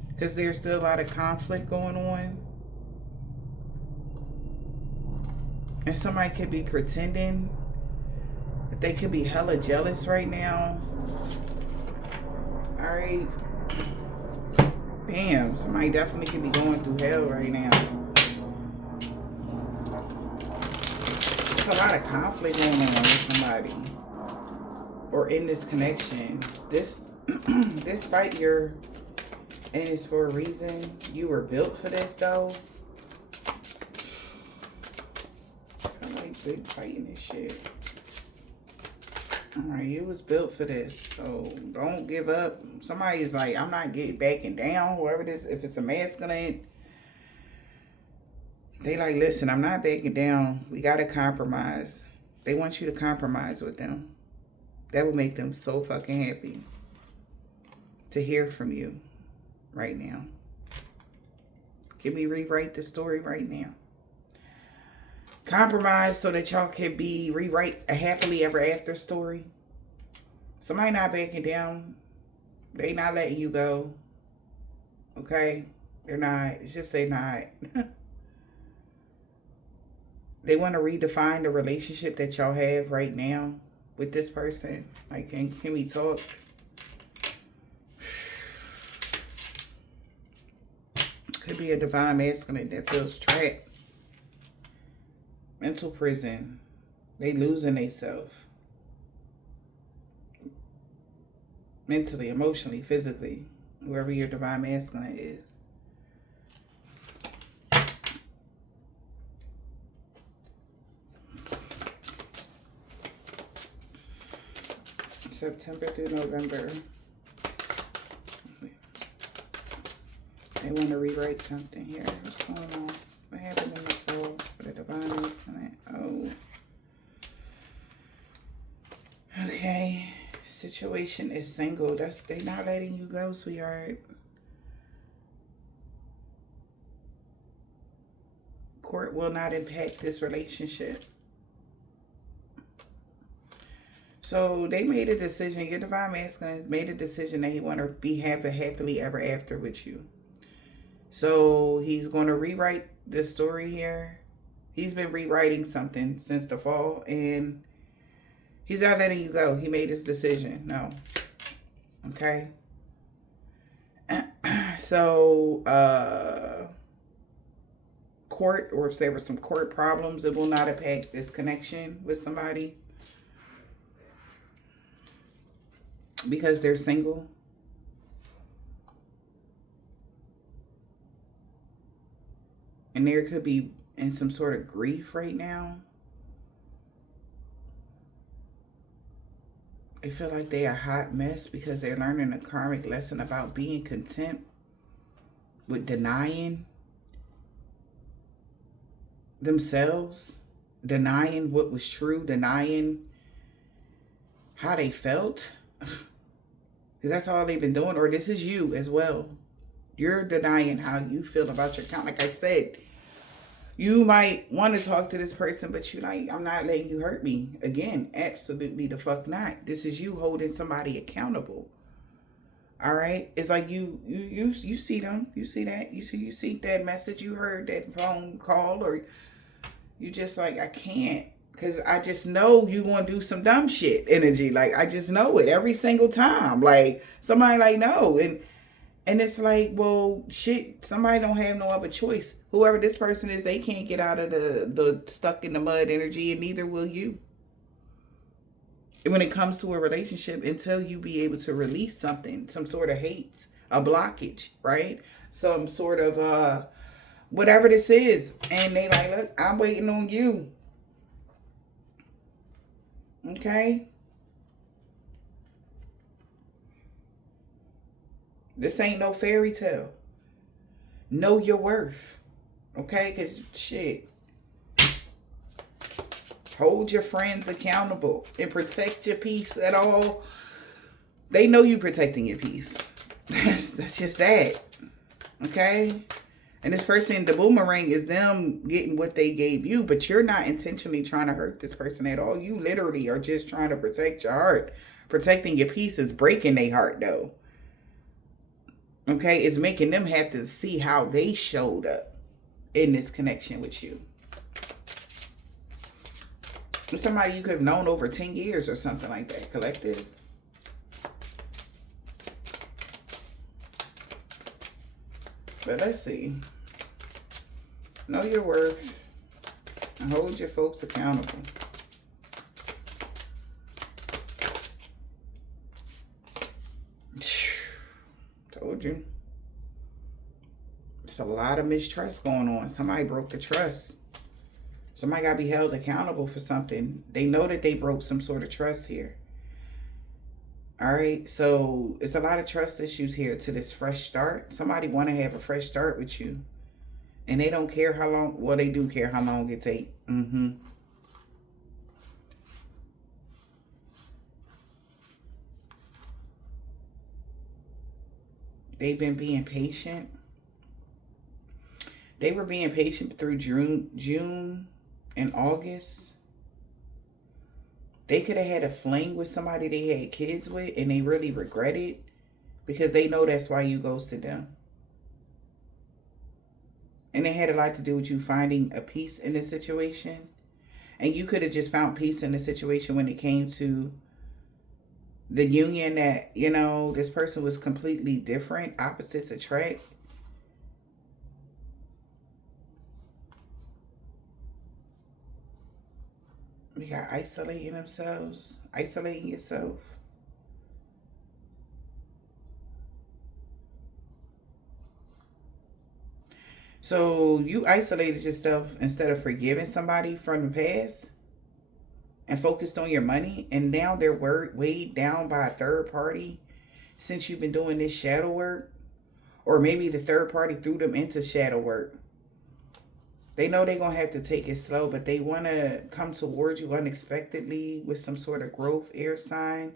because there's still a lot of conflict going on. And somebody could be pretending. They could be hella jealous right now. All right. Damn, somebody definitely could be going through hell right now. There's a lot of conflict going on with somebody. Or in this connection. This fight you're in is for a reason. You were built for this though. I like big fighting this shit. Alright, you was built for this. So don't give up. Somebody's like, I'm not getting backing down. Whoever this, if it's a masculine, they like, listen, I'm not backing down. We gotta compromise. They want you to compromise with them. That would make them so fucking happy to hear from you right now. Can we rewrite the story right now? Compromise so that y'all can rewrite a happily ever after story. Somebody not backing down. They not letting you go. Okay? They're not. It's just they not. They want to redefine the relationship that y'all have right now with this person. Like, can we talk? Could be a divine masculine that feels trapped. Mental prison. They losing themselves. Mentally, emotionally, physically. Whoever your divine masculine is. September through November. They want to rewrite something here. What's going on? What happened in the fall for the divine masculine? Oh. Okay. Situation is single. They not letting you go, sweetheart. Court will not impact this relationship. So they made a decision. Your divine masculine made a decision that he want to have a happily ever after with you. So he's going to rewrite the story here. He's been rewriting something since the fall, and he's not letting you go. He made his decision. No. Okay. So, court, or if there were some court problems, it will not impact this connection with somebody because they're single. And there could be in some sort of grief right now. They feel like they're a hot mess because they're learning a karmic lesson about being content with denying themselves, denying what was true, denying how they felt. Because that's all they've been doing. Or this is you as well. You're denying how you feel about your account. Like I said, you might want to talk to this person, but you're like, I'm not letting you hurt me. Again, absolutely the fuck not. This is you holding somebody accountable. All right. It's like you see them. You see that. You see that message. You heard that phone call, or you just like, I can't. Because I just know you going to do some dumb shit energy. Like, I just know it every single time. Like, somebody like, no. And it's like, well, shit, somebody don't have no other choice. Whoever this person is, they can't get out of the stuck in the mud energy, and neither will you. When it comes to a relationship, until you be able to release something, some sort of hate, a blockage, right? Some sort of, whatever this is. And they like, look, I'm waiting on you. Okay? This ain't no fairy tale. Know your worth. Okay? Because shit. Hold your friends accountable and protect your peace at all. They know you protecting your peace. That's just that. Okay? And this person, the boomerang is them getting what they gave you, but you're not intentionally trying to hurt this person at all. You literally are just trying to protect your heart. Protecting your peace is breaking their heart, though. Okay? It's making them have to see how they showed up in this connection with you. It's somebody you could have known over 10 years or something like that. Collective. But let's see. Know your worth and hold your folks accountable. Told you. There's a lot of mistrust going on. Somebody broke the trust. Somebody got to be held accountable for something. They know that they broke some sort of trust here. All right, so it's a lot of trust issues here to this fresh start. Somebody want to have a fresh start with you. And they don't care how long, well, they do care how long it takes. They've been being patient. They were being patient through June and August. They could have had a fling with somebody they had kids with, and they really regret it because they know that's why you ghosted them. And it had a lot to do with you finding a peace in the situation. And you could have just found peace in the situation when it came to the union that, you know, this person was completely different. Opposites attract. We got isolating themselves, isolating yourself. So you isolated yourself instead of forgiving somebody from the past and focused on your money. And now they're weighed down by a third party since you've been doing this shadow work. Or maybe the third party threw them into shadow work. They know they're going to have to take it slow, but they want to come towards you unexpectedly with some sort of growth, air sign.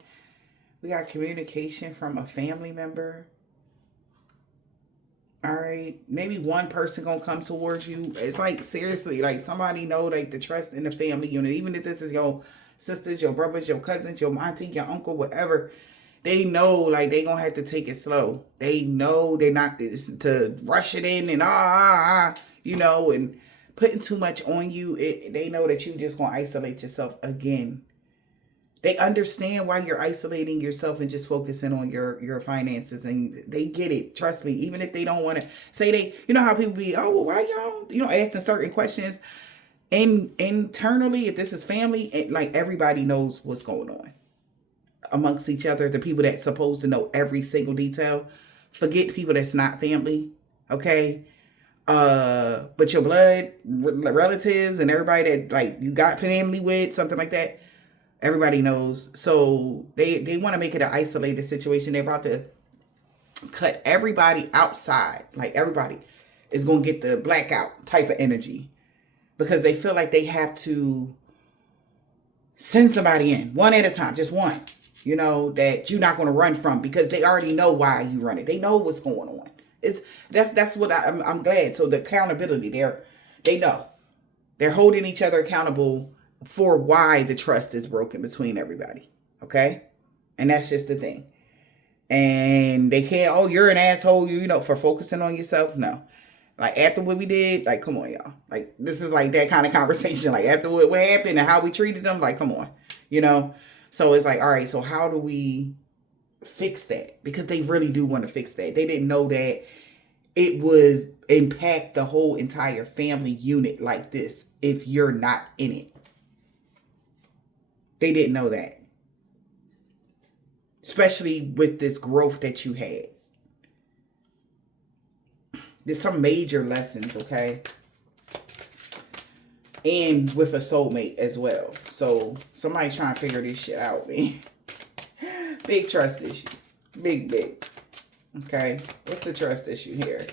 We got communication from a family member. All right. Maybe one person going to come towards you. It's like, seriously, like somebody know like the trust in the family unit. Even if this is your sisters, your brothers, your cousins, your auntie, your uncle, whatever. They know like they going to have to take it slow. They know they're not to rush it in and you know, and putting too much on you. They know that you just going to isolate yourself again. They understand why you're isolating yourself and just focusing on your finances. And they get it. Trust me. Even if they don't want to say you know how people be, oh, well, why y'all, you know, asking certain questions. And internally, if this is family, like everybody knows what's going on amongst each other. The people that's supposed to know every single detail. Forget people that's not family. Okay. But your blood relatives and everybody that like you got family with, something like that, everybody knows. So they want to make it an isolated situation. They're about to cut everybody outside. Like everybody is going to get the blackout type of energy because they feel like they have to send somebody in one at a time, just one. you know, that you're not going to run from, because they already know why you run it. They know what's going on. It's that's what I'm glad. So the accountability there, they know they're holding each other accountable for why the trust is broken between everybody. Okay, and that's just the thing. And they can't, oh, you're an asshole, you know, for focusing on yourself. No, like after what we did, like come on, y'all. Like this is like that kind of conversation. Like after what happened and how we treated them, like come on, you know. So it's like, all right, so how do we fix that? Because they really do want to fix that. They didn't know that it was impact the whole entire family unit like this if you're not in it. They didn't know that. Especially with this growth that you had. There's some major lessons, okay? And with a soulmate as well. So somebody's trying to figure this shit out, man. Big trust issue. Big. Okay? What's the trust issue here?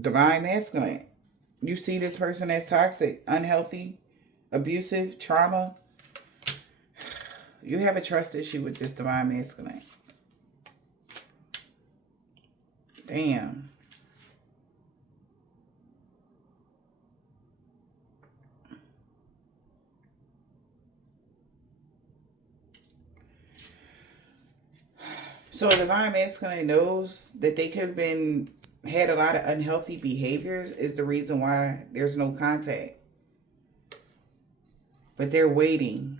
Divine masculine. You see this person as toxic, unhealthy, abusive, trauma. You have a trust issue with this divine masculine. Damn. So a divine masculine knows that they could have had a lot of unhealthy behaviors, is the reason why there's no contact. But they're waiting.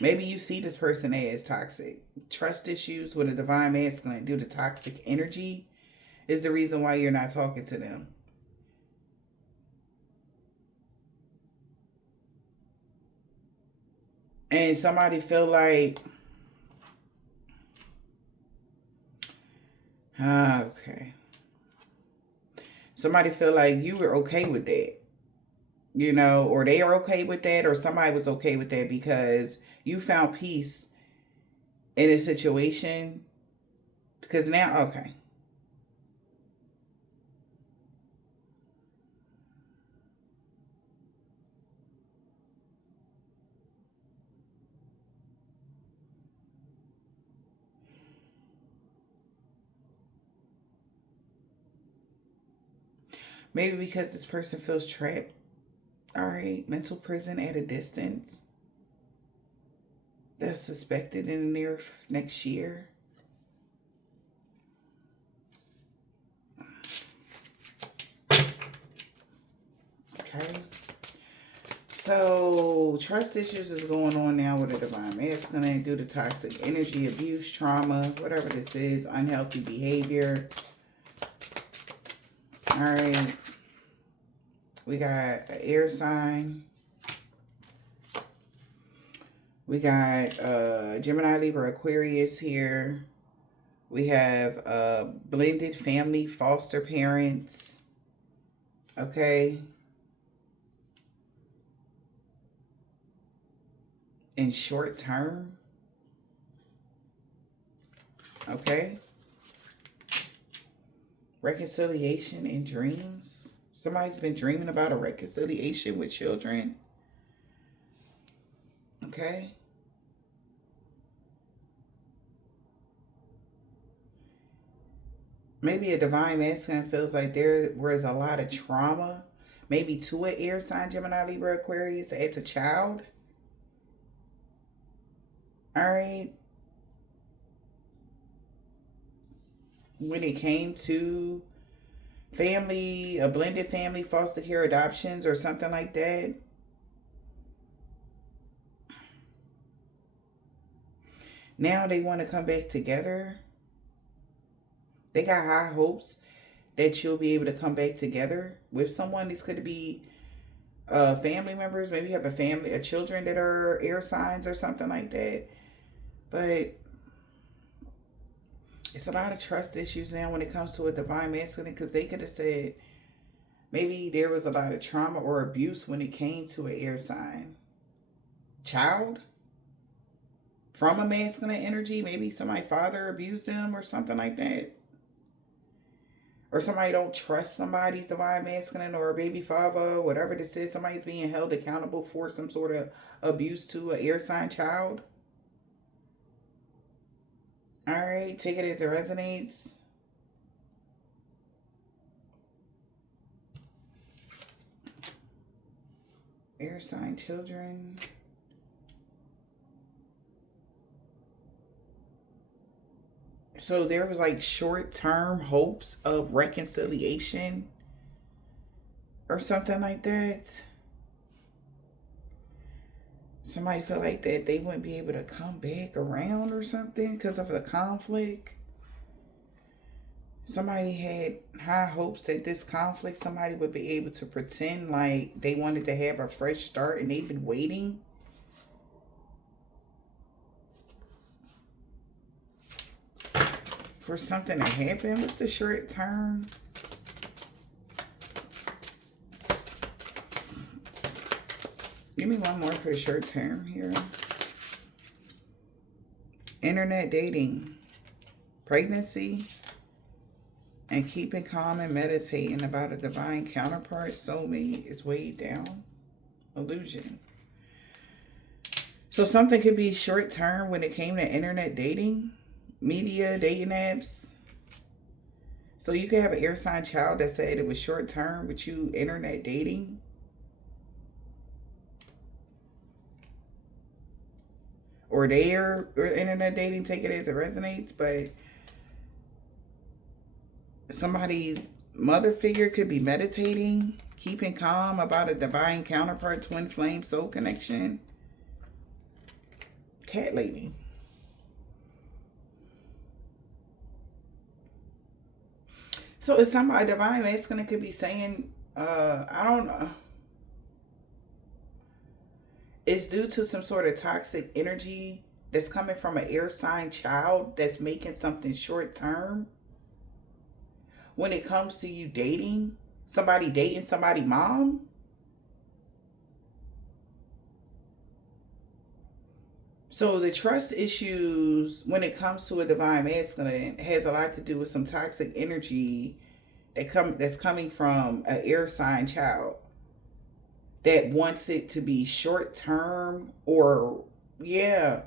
Maybe you see this person as toxic. Trust issues with a divine masculine due to toxic energy is the reason why you're not talking to them. And somebody feel like, okay. Somebody feel like you were okay with that. You know, or they are okay with that, or somebody was okay with that because you found peace in a situation. Because now, okay. Maybe because this person feels trapped. All right, mental prison at a distance. That's suspected in the near next year. Okay. So, trust issues is going on now with a divine masculine due to toxic energy, abuse, trauma, whatever this is, unhealthy behavior. All right. We got an air sign. We got Gemini, Libra, Aquarius here. We have blended family, foster parents. Okay. In short term. Okay. Reconciliation in dreams. Somebody's been dreaming about a reconciliation with children. Okay. Maybe a divine masculine feels like there was a lot of trauma. Maybe to an air sign, Gemini, Libra, Aquarius as a child. All right. When it came to family, a blended family, foster care, adoptions, or something like that. Now they want to come back together. They got high hopes that you'll be able to come back together with someone. This could be family members. Maybe you have a children that are air signs or something like that. But it's a lot of trust issues now when it comes to a divine masculine, because they could have said maybe there was a lot of trauma or abuse when it came to an air sign child from a masculine energy. Maybe somebody's father abused them or something like that. or somebody don't trust somebody's divine masculine or a baby father, whatever this is, somebody's being held accountable for some sort of abuse to an air sign child. All right, take it as it resonates. Air sign children. So there was like short-term hopes of reconciliation or something like that. Somebody felt like that they wouldn't be able to come back around or something because of the conflict. Somebody had high hopes that this conflict, somebody would be able to pretend like they wanted to have a fresh start, and they've been waiting. For something to happen. What's the short term? Give me one more for the short term here. Internet dating. Pregnancy. And keeping calm and meditating about a divine counterpart. Soulmate is weighed down. Illusion. So something could be short term when it came to internet dating. Media, dating apps. So you could have an air sign child that said it was short term with you internet dating. Or their internet dating, take it as it resonates. But somebody's mother figure could be meditating, keeping calm about a divine counterpart, twin flame, soul connection. Cat lady. So it's somebody divine masculine could be saying, I don't know. It's due to some sort of toxic energy that's coming from an air sign child that's making something short term. When it comes to you dating somebody mom. So the trust issues when it comes to a divine masculine has a lot to do with some toxic energy that's coming from an air sign child that wants it to be short term, or yeah.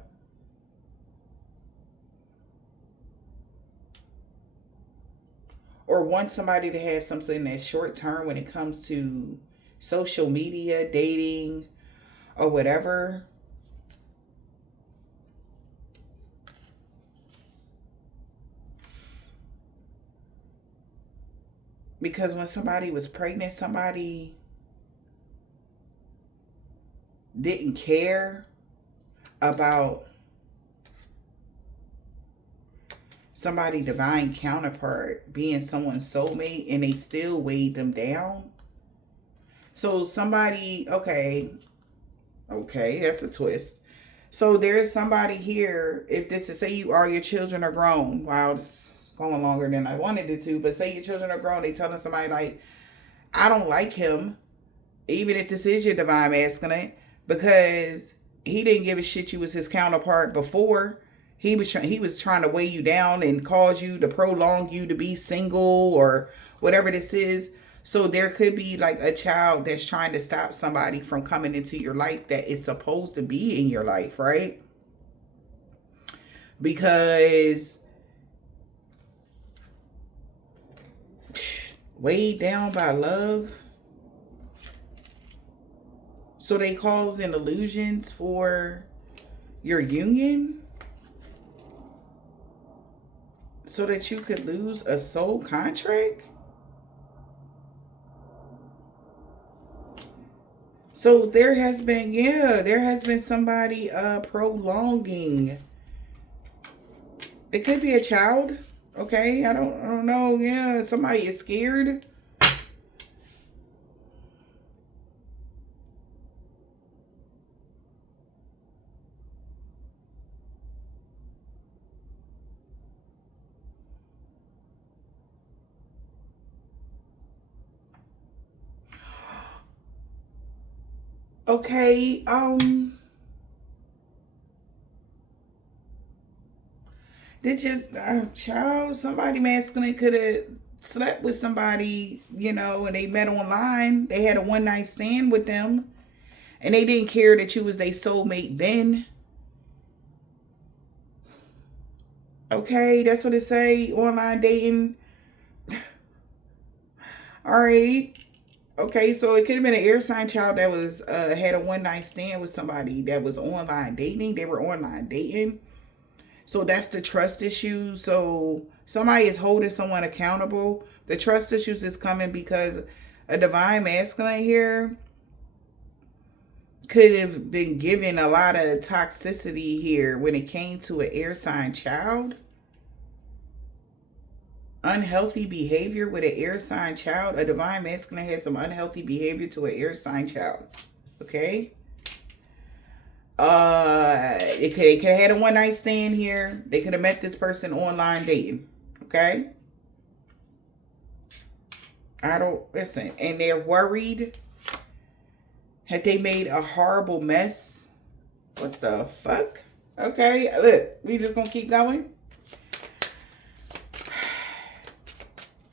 Or wants somebody to have something that's short term when it comes to social media, dating, or whatever. Because when somebody was pregnant, somebody didn't care about somebody divine counterpart being someone's soulmate, and they still weighed them down. So somebody, okay, that's a twist. So there's somebody here, if this is, say you are, your children are grown. Wow, it's going longer than I wanted it to, but say your children are grown, they telling somebody like, I don't like him, even if this is your divine masculine, because he didn't give a shit you was his counterpart before. He was trying to weigh you down and cause you to prolong you to be single or whatever this is. So there could be like a child that's trying to stop somebody from coming into your life that is supposed to be in your life, right? Because weighed down by love. So they cause in illusions for your union so that you could lose a soul contract. So there has been somebody prolonging. It could be a child. Okay, I don't know. Yeah, somebody is scared. Okay, did your child, somebody masculine could have slept with somebody, you know, and they met online. They had a one night stand with them, and they didn't care that you was their soulmate then. Okay, that's what it say. Online dating. All right. Okay, so it could have been an air sign child that was had a one night stand with somebody that was online dating. They were online dating. So that's the trust issue. So somebody is holding someone accountable. The trust issues is coming because a divine masculine here could have been given a lot of toxicity here when it came to an air sign child. Unhealthy behavior with an air sign child. A divine masculine has some unhealthy behavior to an air sign child. Okay? They could have had a one night stand here. They could have met this person online dating. Okay? I don't listen. And they're worried. Have they made a horrible mess? What the fuck? Okay, look, we just gonna keep going.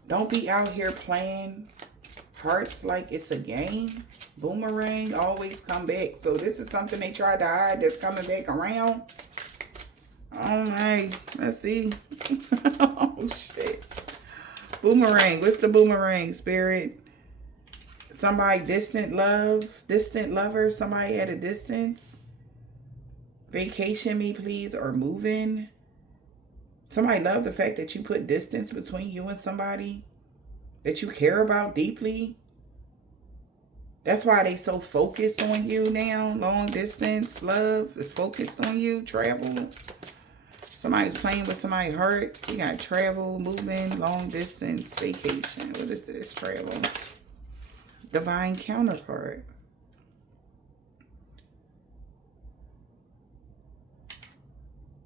Don't be out here playing hearts like it's a game. Boomerang always come back. So this is something they tried to hide that's coming back around. All right, let's see. Oh shit. Boomerang. What's the boomerang, spirit? Somebody distant lover, somebody at a distance. Vacation me, please, or moving. Somebody love the fact that you put distance between you and somebody that you care about deeply. That's why they so focused on you now. Long distance love is focused on you. Travel. Somebody's playing with somebody's heart. You got travel, movement, long distance, vacation. What is this? Travel. Divine counterpart.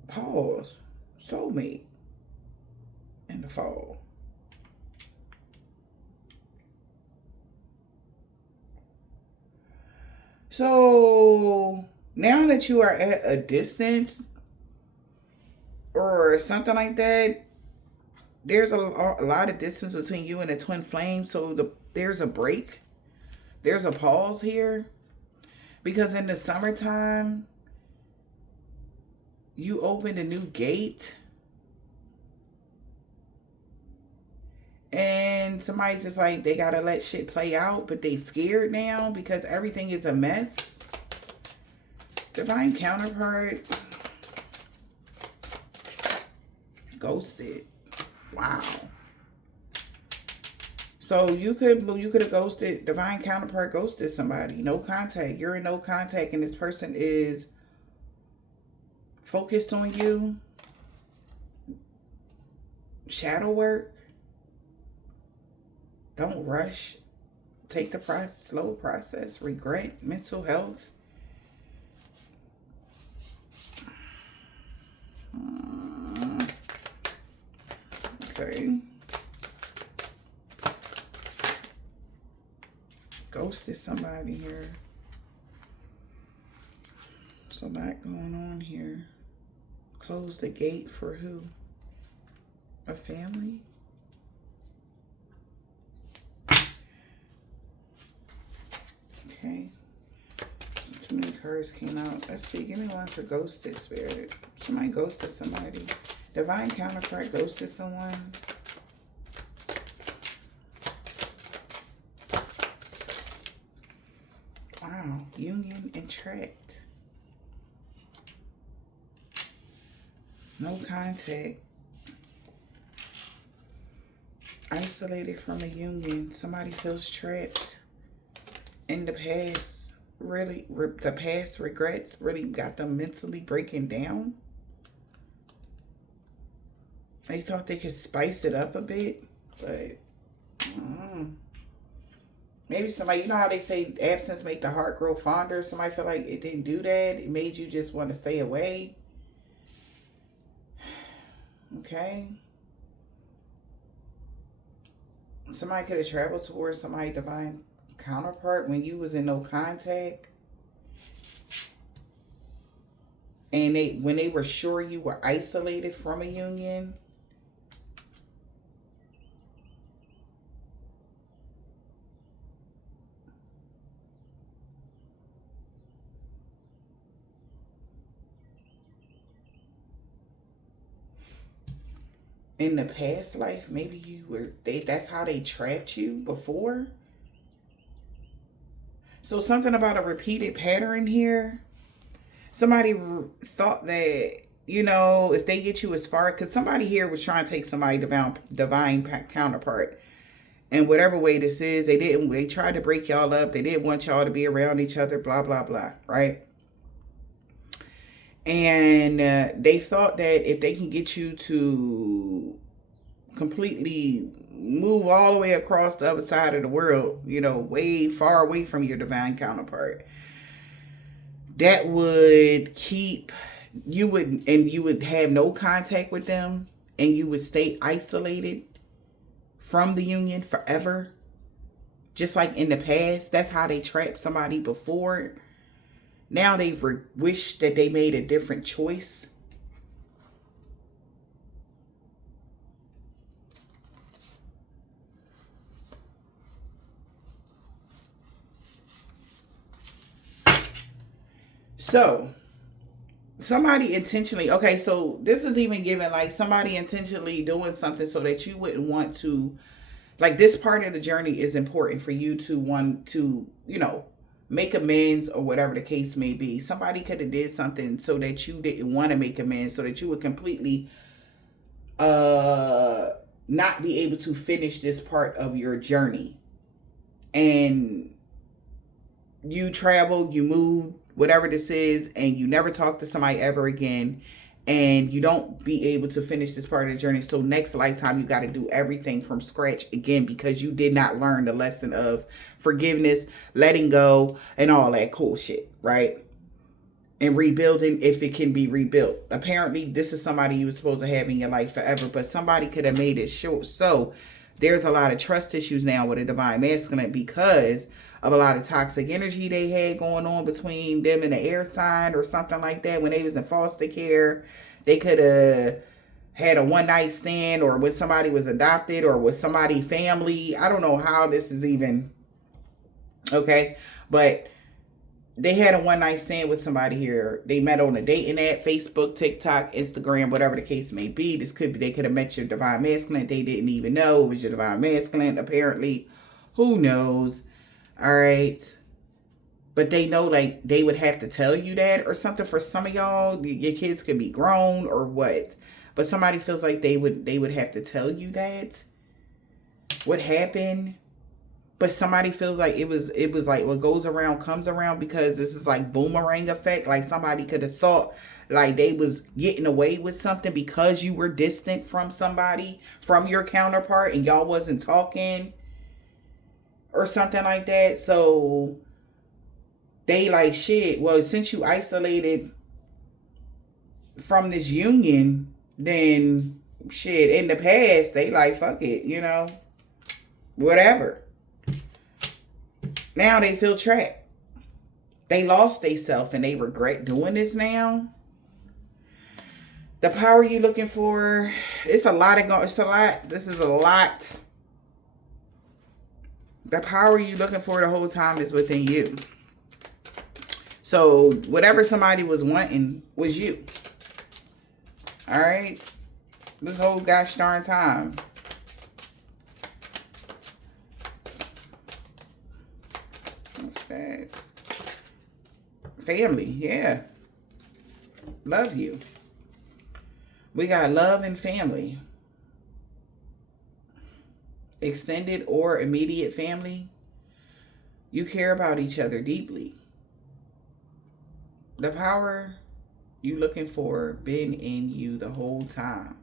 Pause. Soulmate. In the fall. So now that you are at a distance or something like that, there's a lot of distance between you and a twin flame. So there's a break. There's a pause here. Because in the summertime, you opened a new gate. And somebody's just like, they gotta let shit play out, but they scared now because everything is a mess. Divine counterpart. Ghosted. Wow. So you could have ghosted, divine counterpart ghosted somebody. No contact. You're in no contact and this person is focused on you. Shadow work. Don't rush. Take the slow process. Regret. Mental health. Okay. Ghosted somebody here. So back going on here. Close the gate for who? A family? Okay. Too many cards came out. Let's see. Give me one for ghosted, spirit. Somebody ghosted somebody. Divine counterpart ghosted someone. Wow. Union and trapped. No contact. Isolated from a union. Somebody feels trapped in the past. Really, the past regrets really got them mentally breaking down. They thought they could spice it up a bit, but maybe somebody, you know how they say absence make the heart grow fonder? Somebody felt like it didn't do that. It made you just want to stay away. Okay. Somebody could have traveled towards somebody divine counterpart when you was in no contact. And when they were sure you were isolated from a union. in the past life, maybe you were that's how they trapped you before. So something about a repeated pattern here. Somebody thought that, if they get you as far, because somebody here was trying to take somebody divine counterpart, and whatever way this is, they tried to break y'all up. They didn't want y'all to be around each other, blah blah blah, right? And they thought that if they can get you to completely move all the way across the other side of the world, way far away from your divine counterpart, that would keep you would have no contact with them, and you would stay isolated from the union forever. Just like in the past, that's how they trapped somebody before. Now they wish that they made a different choice. So somebody intentionally, okay, so this is even given like somebody intentionally doing something so that you wouldn't want to, like, this part of the journey is important for you to want to, make amends, or whatever the case may be. Somebody could have did something so that you didn't want to make amends, so that you would completely not be able to finish this part of your journey. And you travel, you move, whatever this is, and you never talk to somebody ever again, and you don't be able to finish this part of the journey. So next lifetime, you got to do everything from scratch again, because you did not learn the lesson of forgiveness, letting go, and all that cool shit, right? And rebuilding, if it can be rebuilt. Apparently, this is somebody you were supposed to have in your life forever, but somebody could have made it short. So there's a lot of trust issues now with a divine masculine, because of a lot of toxic energy they had going on between them and the air sign or something like that. When they was in foster care, they could have had a one night stand, or when somebody was adopted, or with somebody family. I don't know how this is even okay, but they had a one night stand with somebody here. They met on a dating app, Facebook, TikTok, Instagram, whatever the case may be. This could be, they could have met your divine masculine. They didn't even know it was your divine masculine, apparently. Who knows? All right. But they know, like, they would have to tell you that or something. For some of y'all, your kids could be grown or what. But somebody feels like they would have to tell you that. What happened? But somebody feels like it was like what goes around comes around, because this is like boomerang effect. Like somebody could have thought like they was getting away with something because you were distant from somebody, from your counterpart, and y'all wasn't talking or something like that. So they like, shit, well, since you isolated from this union, then shit, in the past, they like, fuck it, whatever. Now they feel trapped. They lost themselves and they regret doing this now. The power you're looking for, it's a lot. This is a lot. The power you're looking for the whole time is within you. So whatever somebody was wanting was you. All right? This whole gosh darn time. What's that? Family, yeah. Love you. We got love and family. Extended or immediate family. You care about each other deeply. The power you looking for been in you the whole time.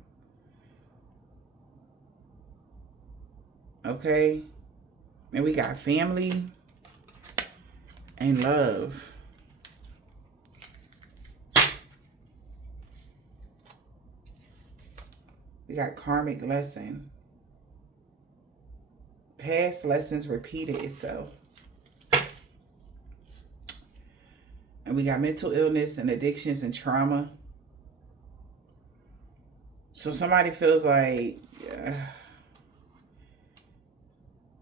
Okay? And we got family and love. We got karmic lesson. Past lessons repeated itself. And we got mental illness and addictions and trauma. So somebody feels like,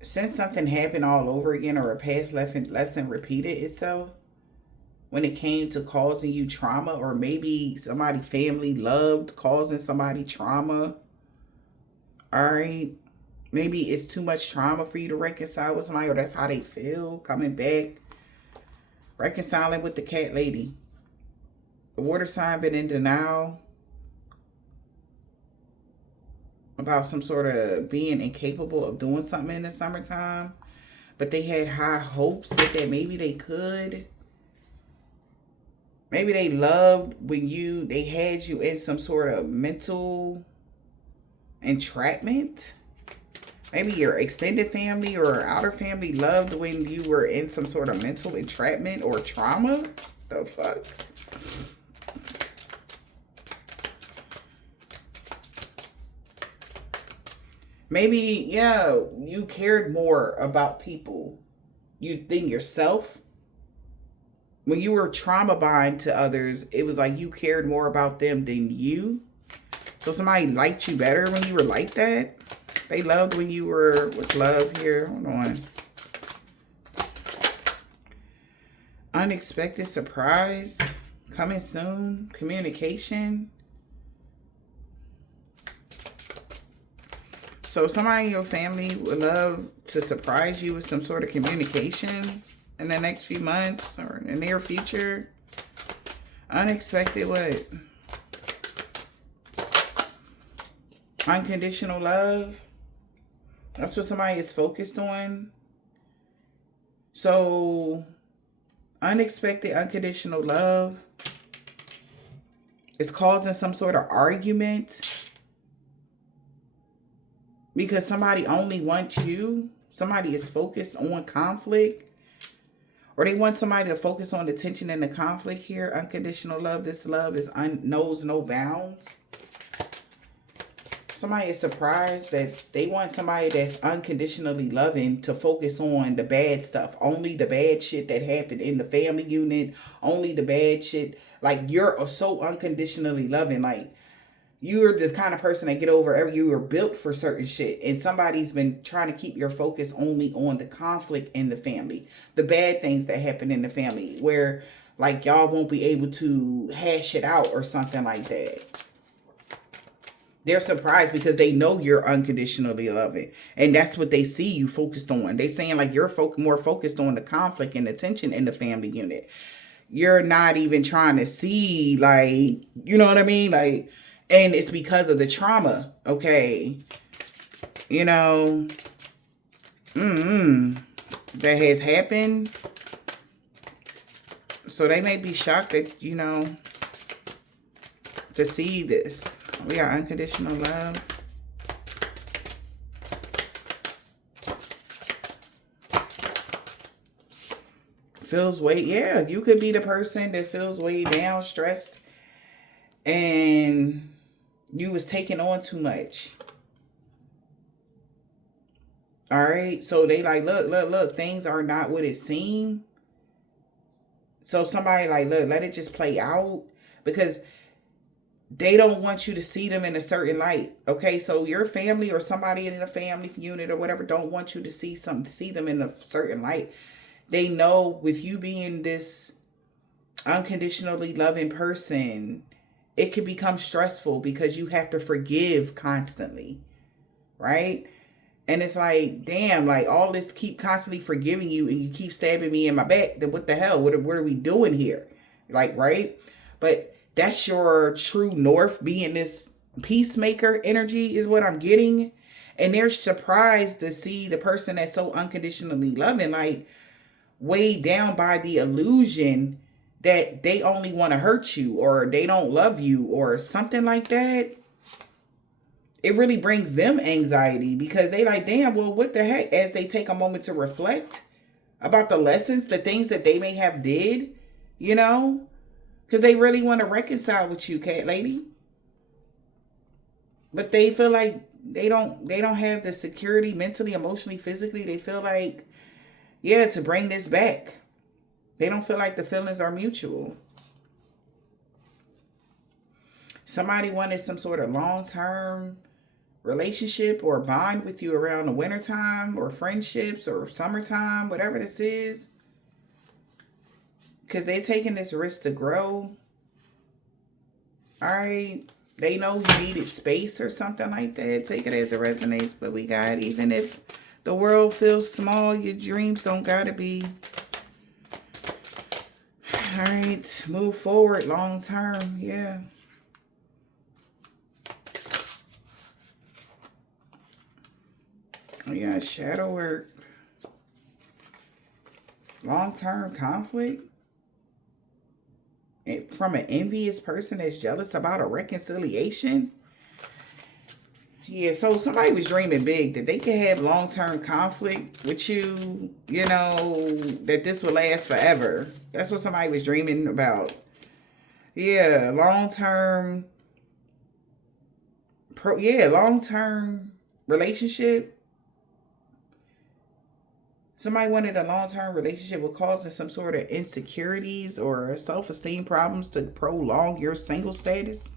since something happened all over again, or a past lesson repeated itself, when it came to causing you trauma, or maybe somebody family loved causing somebody trauma, All right. Maybe it's too much trauma for you to reconcile with somebody, or that's how they feel coming back. Reconciling with the cat lady. The water sign been in denial about some sort of being incapable of doing something in the summertime. But they had high hopes that maybe they could. Maybe they loved when they had you in some sort of mental entrapment. Maybe your extended family or outer family loved when you were in some sort of mental entrapment or trauma. The fuck? Maybe, yeah, you cared more about people than yourself. When you were trauma bond to others, it was like you cared more about them than you. So somebody liked you better when you were like that. They loved when you were with love here. Hold on. Unexpected surprise. Coming soon. Communication. So somebody in your family would love to surprise you with some sort of communication in the next few months or in the near future. Unexpected what? Unconditional love. That's what somebody is focused on. So, unexpected, unconditional love is causing some sort of argument because somebody only wants you. Somebody is focused on conflict. Or they want somebody to focus on the tension and the conflict here. Unconditional love. This love knows no bounds. Somebody is surprised that they want somebody that's unconditionally loving to focus on the bad stuff. Only the bad shit that happened in the family unit. Only the bad shit. Like, you're so unconditionally loving. Like, you're the kind of person that get over you were built for certain shit. And somebody's been trying to keep your focus only on the conflict in the family. The bad things that happen in the family. Where, like, y'all won't be able to hash it out or something like that. They're surprised because they know you're unconditionally loving. And that's what they see you focused on. They saying like you're more focused on the conflict and the tension in the family unit. You're not even trying to see, like, you know what I mean? Like, and it's because of the trauma, okay? You know, that has happened. So they may be shocked that, you know, to see this. We are unconditional love. Feels weight. Yeah, you could be the person that feels weighed down, stressed, and you was taking on too much. All right. So they like, look, things are not what it seemed. So somebody like, look, let it just play out, because they don't want you to see them in a certain light. Okay, so your family or somebody in the family unit or whatever don't want you to see them in a certain light. They know with you being this unconditionally loving person, it can become stressful because you have to forgive constantly, right? And it's like, damn, like all this keep constantly forgiving you and you keep stabbing me in my back. Then what the hell? What are we doing here? Like, right? But that's your true north, being this peacemaker energy is what I'm getting. And they're surprised to see the person that's so unconditionally loving, like, weighed down by the illusion that they only want to hurt you or they don't love you or something like that. It really brings them anxiety because they like, damn, well, what the heck? As they take a moment to reflect about the lessons, the things that they may have did, you know, because they really want to reconcile with you, cat lady. But they feel like they don't have the security mentally, emotionally, physically. They feel like, yeah, to bring this back. They don't feel like the feelings are mutual. Somebody wanted some sort of long-term relationship or bond with you around the wintertime or friendships or summertime, whatever this is. Because they're taking this risk to grow. All right. They know you needed space or something like that. Take it as it resonates. But we got, even if the world feels small, your dreams don't gotta be. All right, move forward long term. Yeah. Yeah, shadow work. Long-term conflict. From an envious person that's jealous about a reconciliation. Yeah, so somebody was dreaming big that they could have long-term conflict with you, you know, that this will last forever. That's what somebody was dreaming about. Yeah, long-term, long-term relationship. Somebody wanted a long-term relationship with causing some sort of insecurities or self-esteem problems to prolong your single status.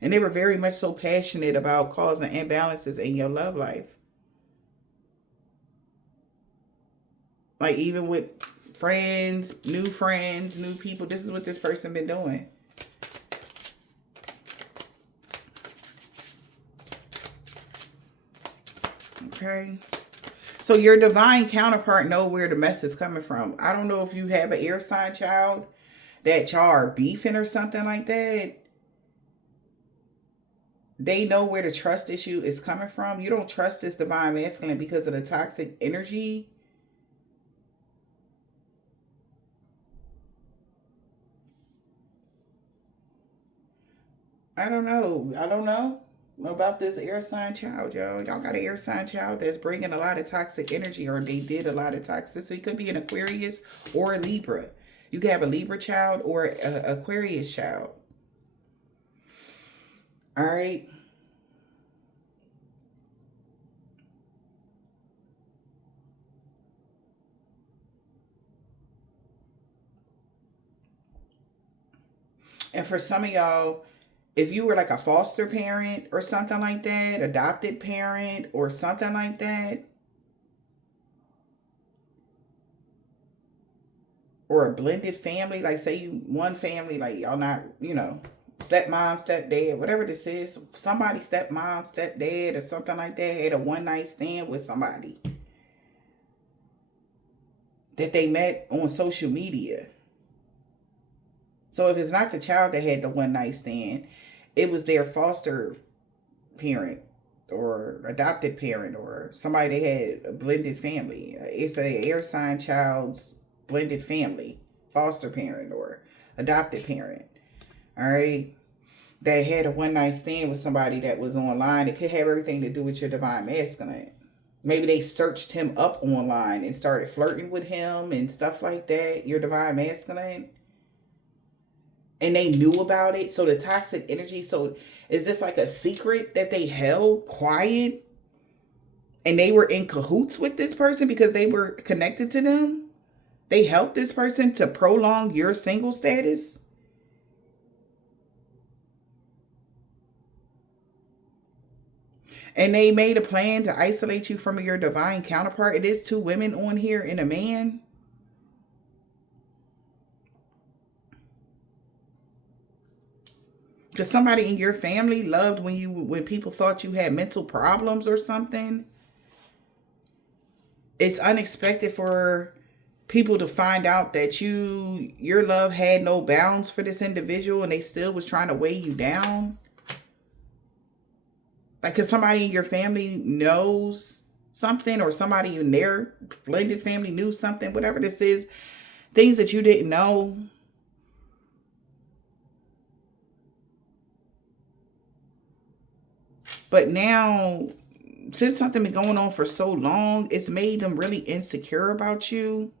And they were very much so passionate about causing imbalances in your love life. Like even with friends, new people, this is what this person been doing. Okay. So your divine counterpart know where the mess is coming from. I don't know if you have an air sign child that y'all are beefing or something like that. They know where the trust issue is coming from. You don't trust this divine masculine because of the toxic energy. I don't know. I don't know about this air sign child, yo. Y'all got an air sign child that's bringing a lot of toxic energy, or they did a lot of toxicity. It could be an Aquarius or a Libra. You could have a Libra child or an Aquarius child. All right. And for some of y'all, if you were like a foster parent or something like that, adopted parent or something like that, or a blended family, like say you one family, like y'all not, stepmom, stepdad, whatever this is, somebody stepmom, stepdad, or something like that had a one night stand with somebody that they met on social media. So if it's not the child that had the one night stand, it was their foster parent or adopted parent or somebody that had a blended family. It's a air sign child's blended family, foster parent or adopted parent. All right. That had a one night stand with somebody that was online. It could have everything to do with your divine masculine. Maybe they searched him up online and started flirting with him and stuff like that. Your divine masculine. And they knew about it. So the toxic energy. So is this like a secret that they held quiet? And they were in cahoots with this person because they were connected to them? They helped this person to prolong your single status? And they made a plan to isolate you from your divine counterpart. It is two women on here and a man. Because somebody in your family loved when people thought you had mental problems or something. It's unexpected for people to find out that your love had no bounds for this individual and they still was trying to weigh you down. Like, because somebody in your family knows something, or somebody in their blended family knew something, whatever this is, things that you didn't know. But now, since something been going on for so long, it's made them really insecure about you.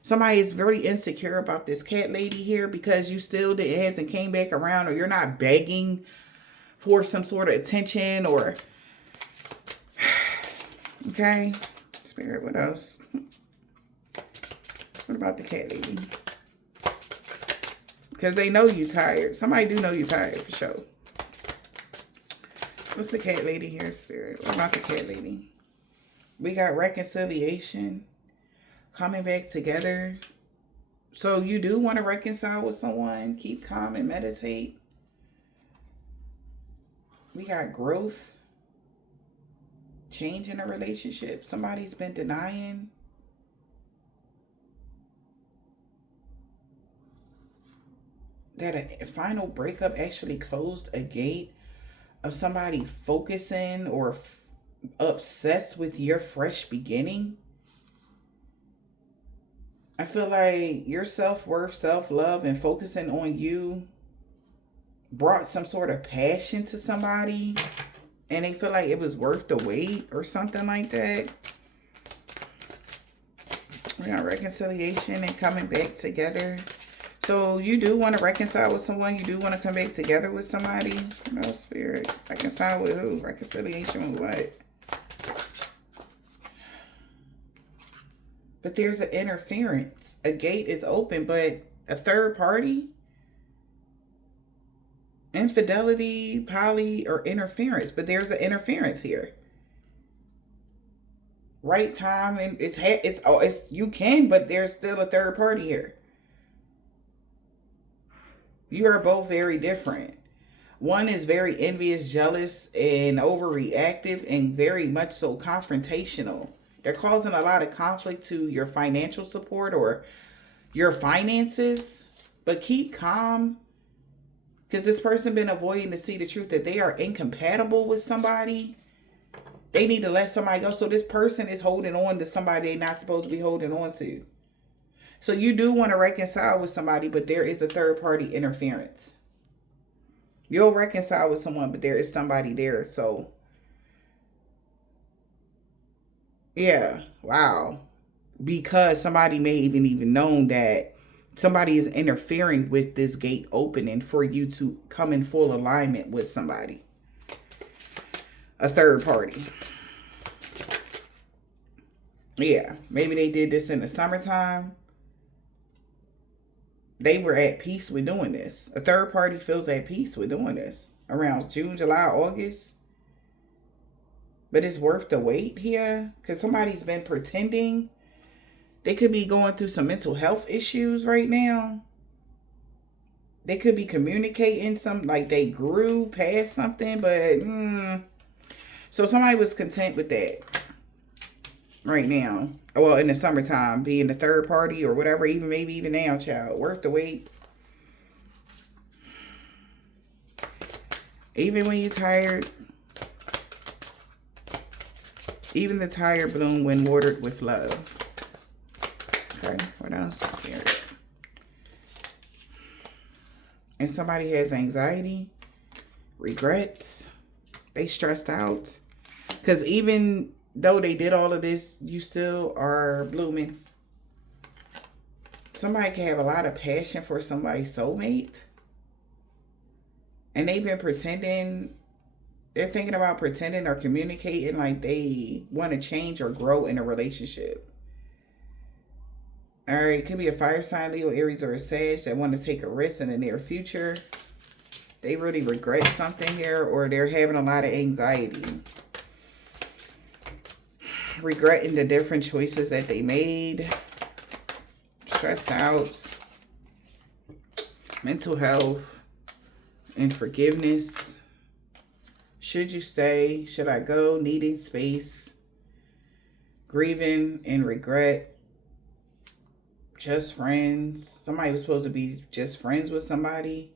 Somebody is very insecure about this cat lady here because you still hasn't came back around, or you're not begging for some sort of attention, or okay, Spirit, what else? What about the cat lady? Because they know you tired. Somebody do know you tired for sure. What's the cat lady here, Spirit? What about the cat lady? We got reconciliation, coming back together, So you do want to reconcile with someone. Keep calm and meditate. We got growth, change in a relationship. Somebody's been denying. That a final breakup actually closed a gate of somebody focusing or obsessed with your fresh beginning. I feel like your self-worth, self-love, and focusing on you brought some sort of passion to somebody, and they feel like it was worth the wait or something like that. We got reconciliation and coming back together. So you do want to reconcile with someone. You do want to come back together with somebody. No, Spirit. Reconcile with who? Reconciliation with what? But there's an interference. A gate is open, but a third party? Infidelity, poly, or interference. But there's an interference here. Right time, and it's you can, but there's still a third party here. You are both very different. One is very envious, jealous, and overreactive, and very much so confrontational. They're causing a lot of conflict to your financial support or your finances. But keep calm, because this person been avoiding to see the truth that they are incompatible with somebody. They need to let somebody go. So this person is holding on to somebody they're not supposed to be holding on to. So you do want to reconcile with somebody, but there is a third party interference. You'll reconcile with someone, but there is somebody there. So, yeah, wow. Because somebody may even known that somebody is interfering with this gate opening for you to come in full alignment with somebody. A third party. Yeah, maybe they did this in the summertime. They were at peace with doing this. A third party feels at peace with doing this around June, July, August. But it's worth the wait here, because somebody's been pretending. They could be going through some mental health issues right now. They could be communicating like they grew past something, but so somebody was content with that right now. Well, in the summertime, being the third party or whatever, maybe even now, child. Worth the wait. Even when you're tired. Even the tired bloom when watered with love. Okay, what else? Spirit. And somebody has anxiety, regrets. They stressed out. Because even though they did all of this, you still are blooming. Somebody can have a lot of passion for somebody's soulmate. And they've been pretending. They're thinking about pretending or communicating like they want to change or grow in a relationship. All right, it could be a fire sign, Leo, Aries, or a Sag that want to take a risk in the near future. They really regret something here, or they're having a lot of anxiety. Regretting the different choices that they made. Stressed out. Mental health. And forgiveness. Should you stay? Should I go? Needing space. Grieving and regret. Just friends. Somebody was supposed to be just friends with somebody.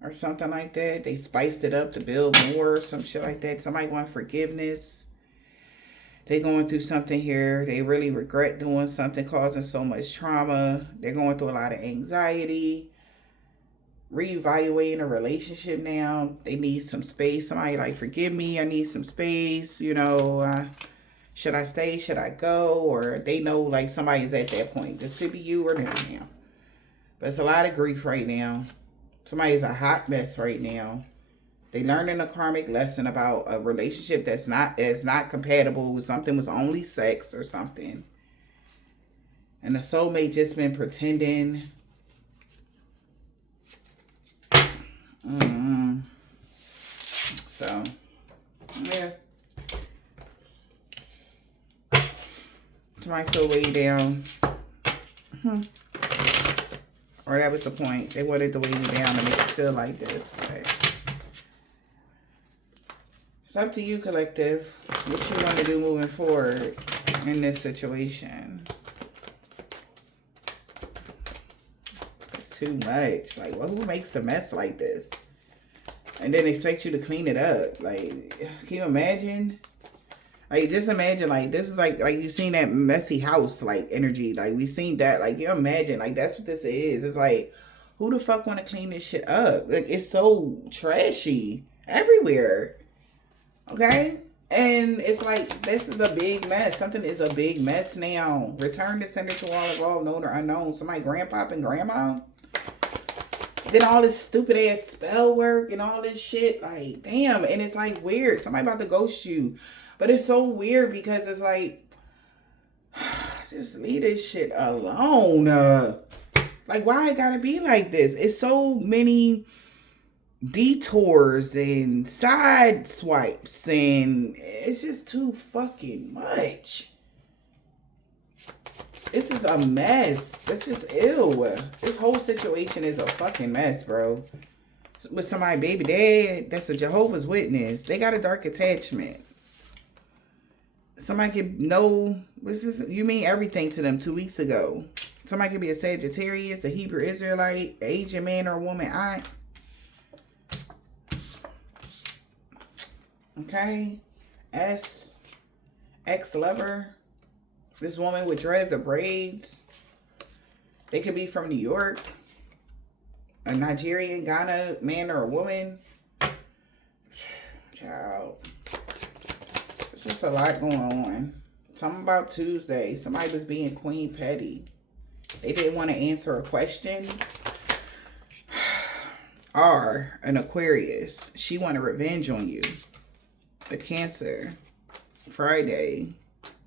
Or something like that. They spiced it up to build more. Some shit like that. Somebody want forgiveness. They're going through something here. They really regret doing something causing so much trauma. They're going through a lot of anxiety. Reevaluating a relationship now. They need some space. Somebody like, forgive me, I need some space. You know, should I stay? Should I go? Or they know like somebody's at that point. This could be you or them now. But it's a lot of grief right now. Somebody's a hot mess right now. They learning a karmic lesson about a relationship that's not compatible with something, was only sex or something. And the soulmate just been pretending. So, yeah. Somebody feel way down. Or that was the point. They wanted to weigh you down to make you feel like this. But it's up to you, collective, what you want to do moving forward in this situation. It's too much. Like, well, who makes a mess like this? And then expect you to clean it up. Like, can you imagine? Like, just imagine, like, this is like you seen that messy house, like, energy. Like, we seen that. Like, you imagine, like, that's what this is. It's like, who the fuck want to clean this shit up? Like, it's so trashy everywhere. Okay? And it's like, this is a big mess. Something is a big mess now. Return the sender to all involved, known or unknown. Somebody grandpop and grandma. Then all this stupid ass spell work and all this shit. Like, damn. And it's like weird. Somebody about to ghost you. But it's so weird because it's like, just leave this shit alone. Like, why it gotta be like this? It's so many detours and side swipes, and it's just too fucking much. This is a mess. This is ill. This whole situation is a fucking mess, bro. With somebody baby dad that's a Jehovah's Witness, they got a dark attachment. Somebody could know, you mean everything to them 2 weeks ago. Somebody could be a Sagittarius, a Hebrew Israelite, an Asian man or woman, aunt. Okay. Ex-lover. This woman with dreads or braids. They could be from New York. A Nigerian, Ghana man or a woman. Child. There's just a lot going on. Something about Tuesday. Somebody was being Queen Petty. They didn't want to answer a question. Or an Aquarius. She wanted revenge on you. A Cancer. Friday.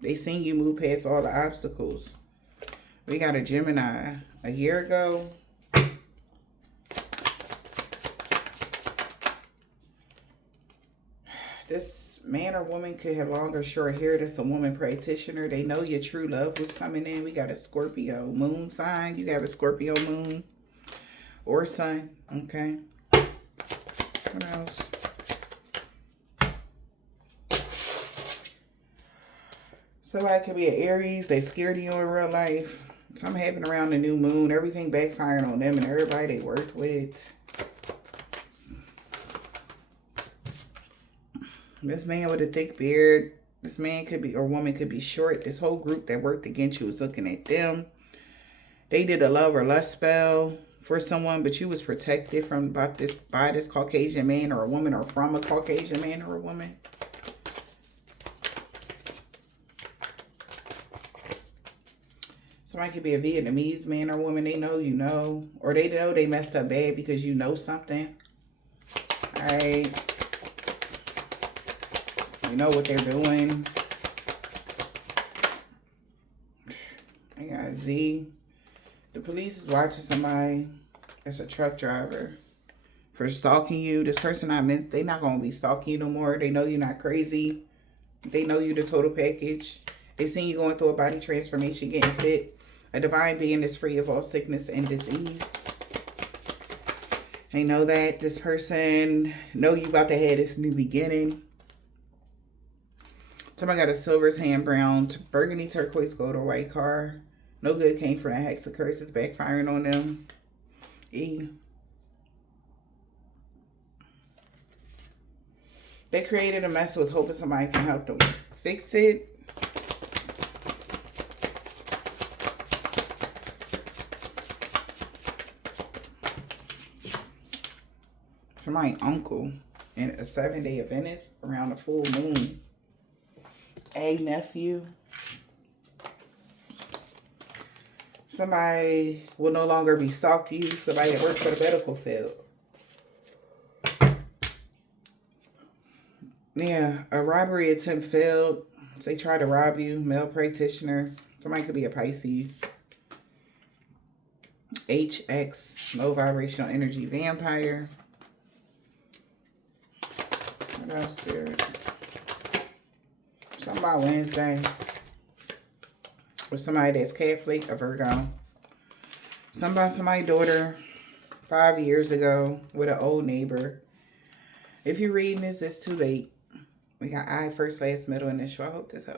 They seen you move past all the obstacles. We got a Gemini. A year ago. This man or woman could have long or short hair. That's a woman practitioner. They know your true love was coming in. We got a Scorpio moon sign. You got a Scorpio moon or sun. Okay. What else? Somebody could be an Aries. They scared of you in real life. Something happened around the new moon. Everything backfiring on them and everybody they worked with. This man with a thick beard. This man could be, or woman could be short. This whole group that worked against you was looking at them. They did a love or lust spell for someone, but you was protected from by this Caucasian man or a woman, or from a Caucasian man or a woman. Somebody could be a Vietnamese man or woman. They know you know. Or they know they messed up bad because you know something. Alright. You know what they're doing. I got Z. The police is watching somebody that's a truck driver for stalking you. This person they're not going to be stalking you no more. They know you're not crazy. They know you the total package. They seen you going through a body transformation, getting fit. A divine being is free of all sickness and disease. They know that. This person know you about to have this new beginning. Somebody got a silver, tan, brown, burgundy, turquoise, gold, or white car. No good came from that hex of curses backfiring on them. E. They created a mess, was hoping somebody can help them fix it. For my uncle in a 7-day Adventist around the full moon. A nephew. Somebody will no longer be stalking you. Somebody that works for the medical field. Yeah, a robbery attempt failed. They tried to rob you. Male practitioner. Somebody could be a Pisces. HX, low vibrational energy vampire. What else, Spirit? Something about Wednesday. With somebody that's Catholic, a Virgo. Something about somebody's daughter 5 years ago with an old neighbor. If you're reading this, it's too late. We got I, first, last, middle, initial. I hope this helps.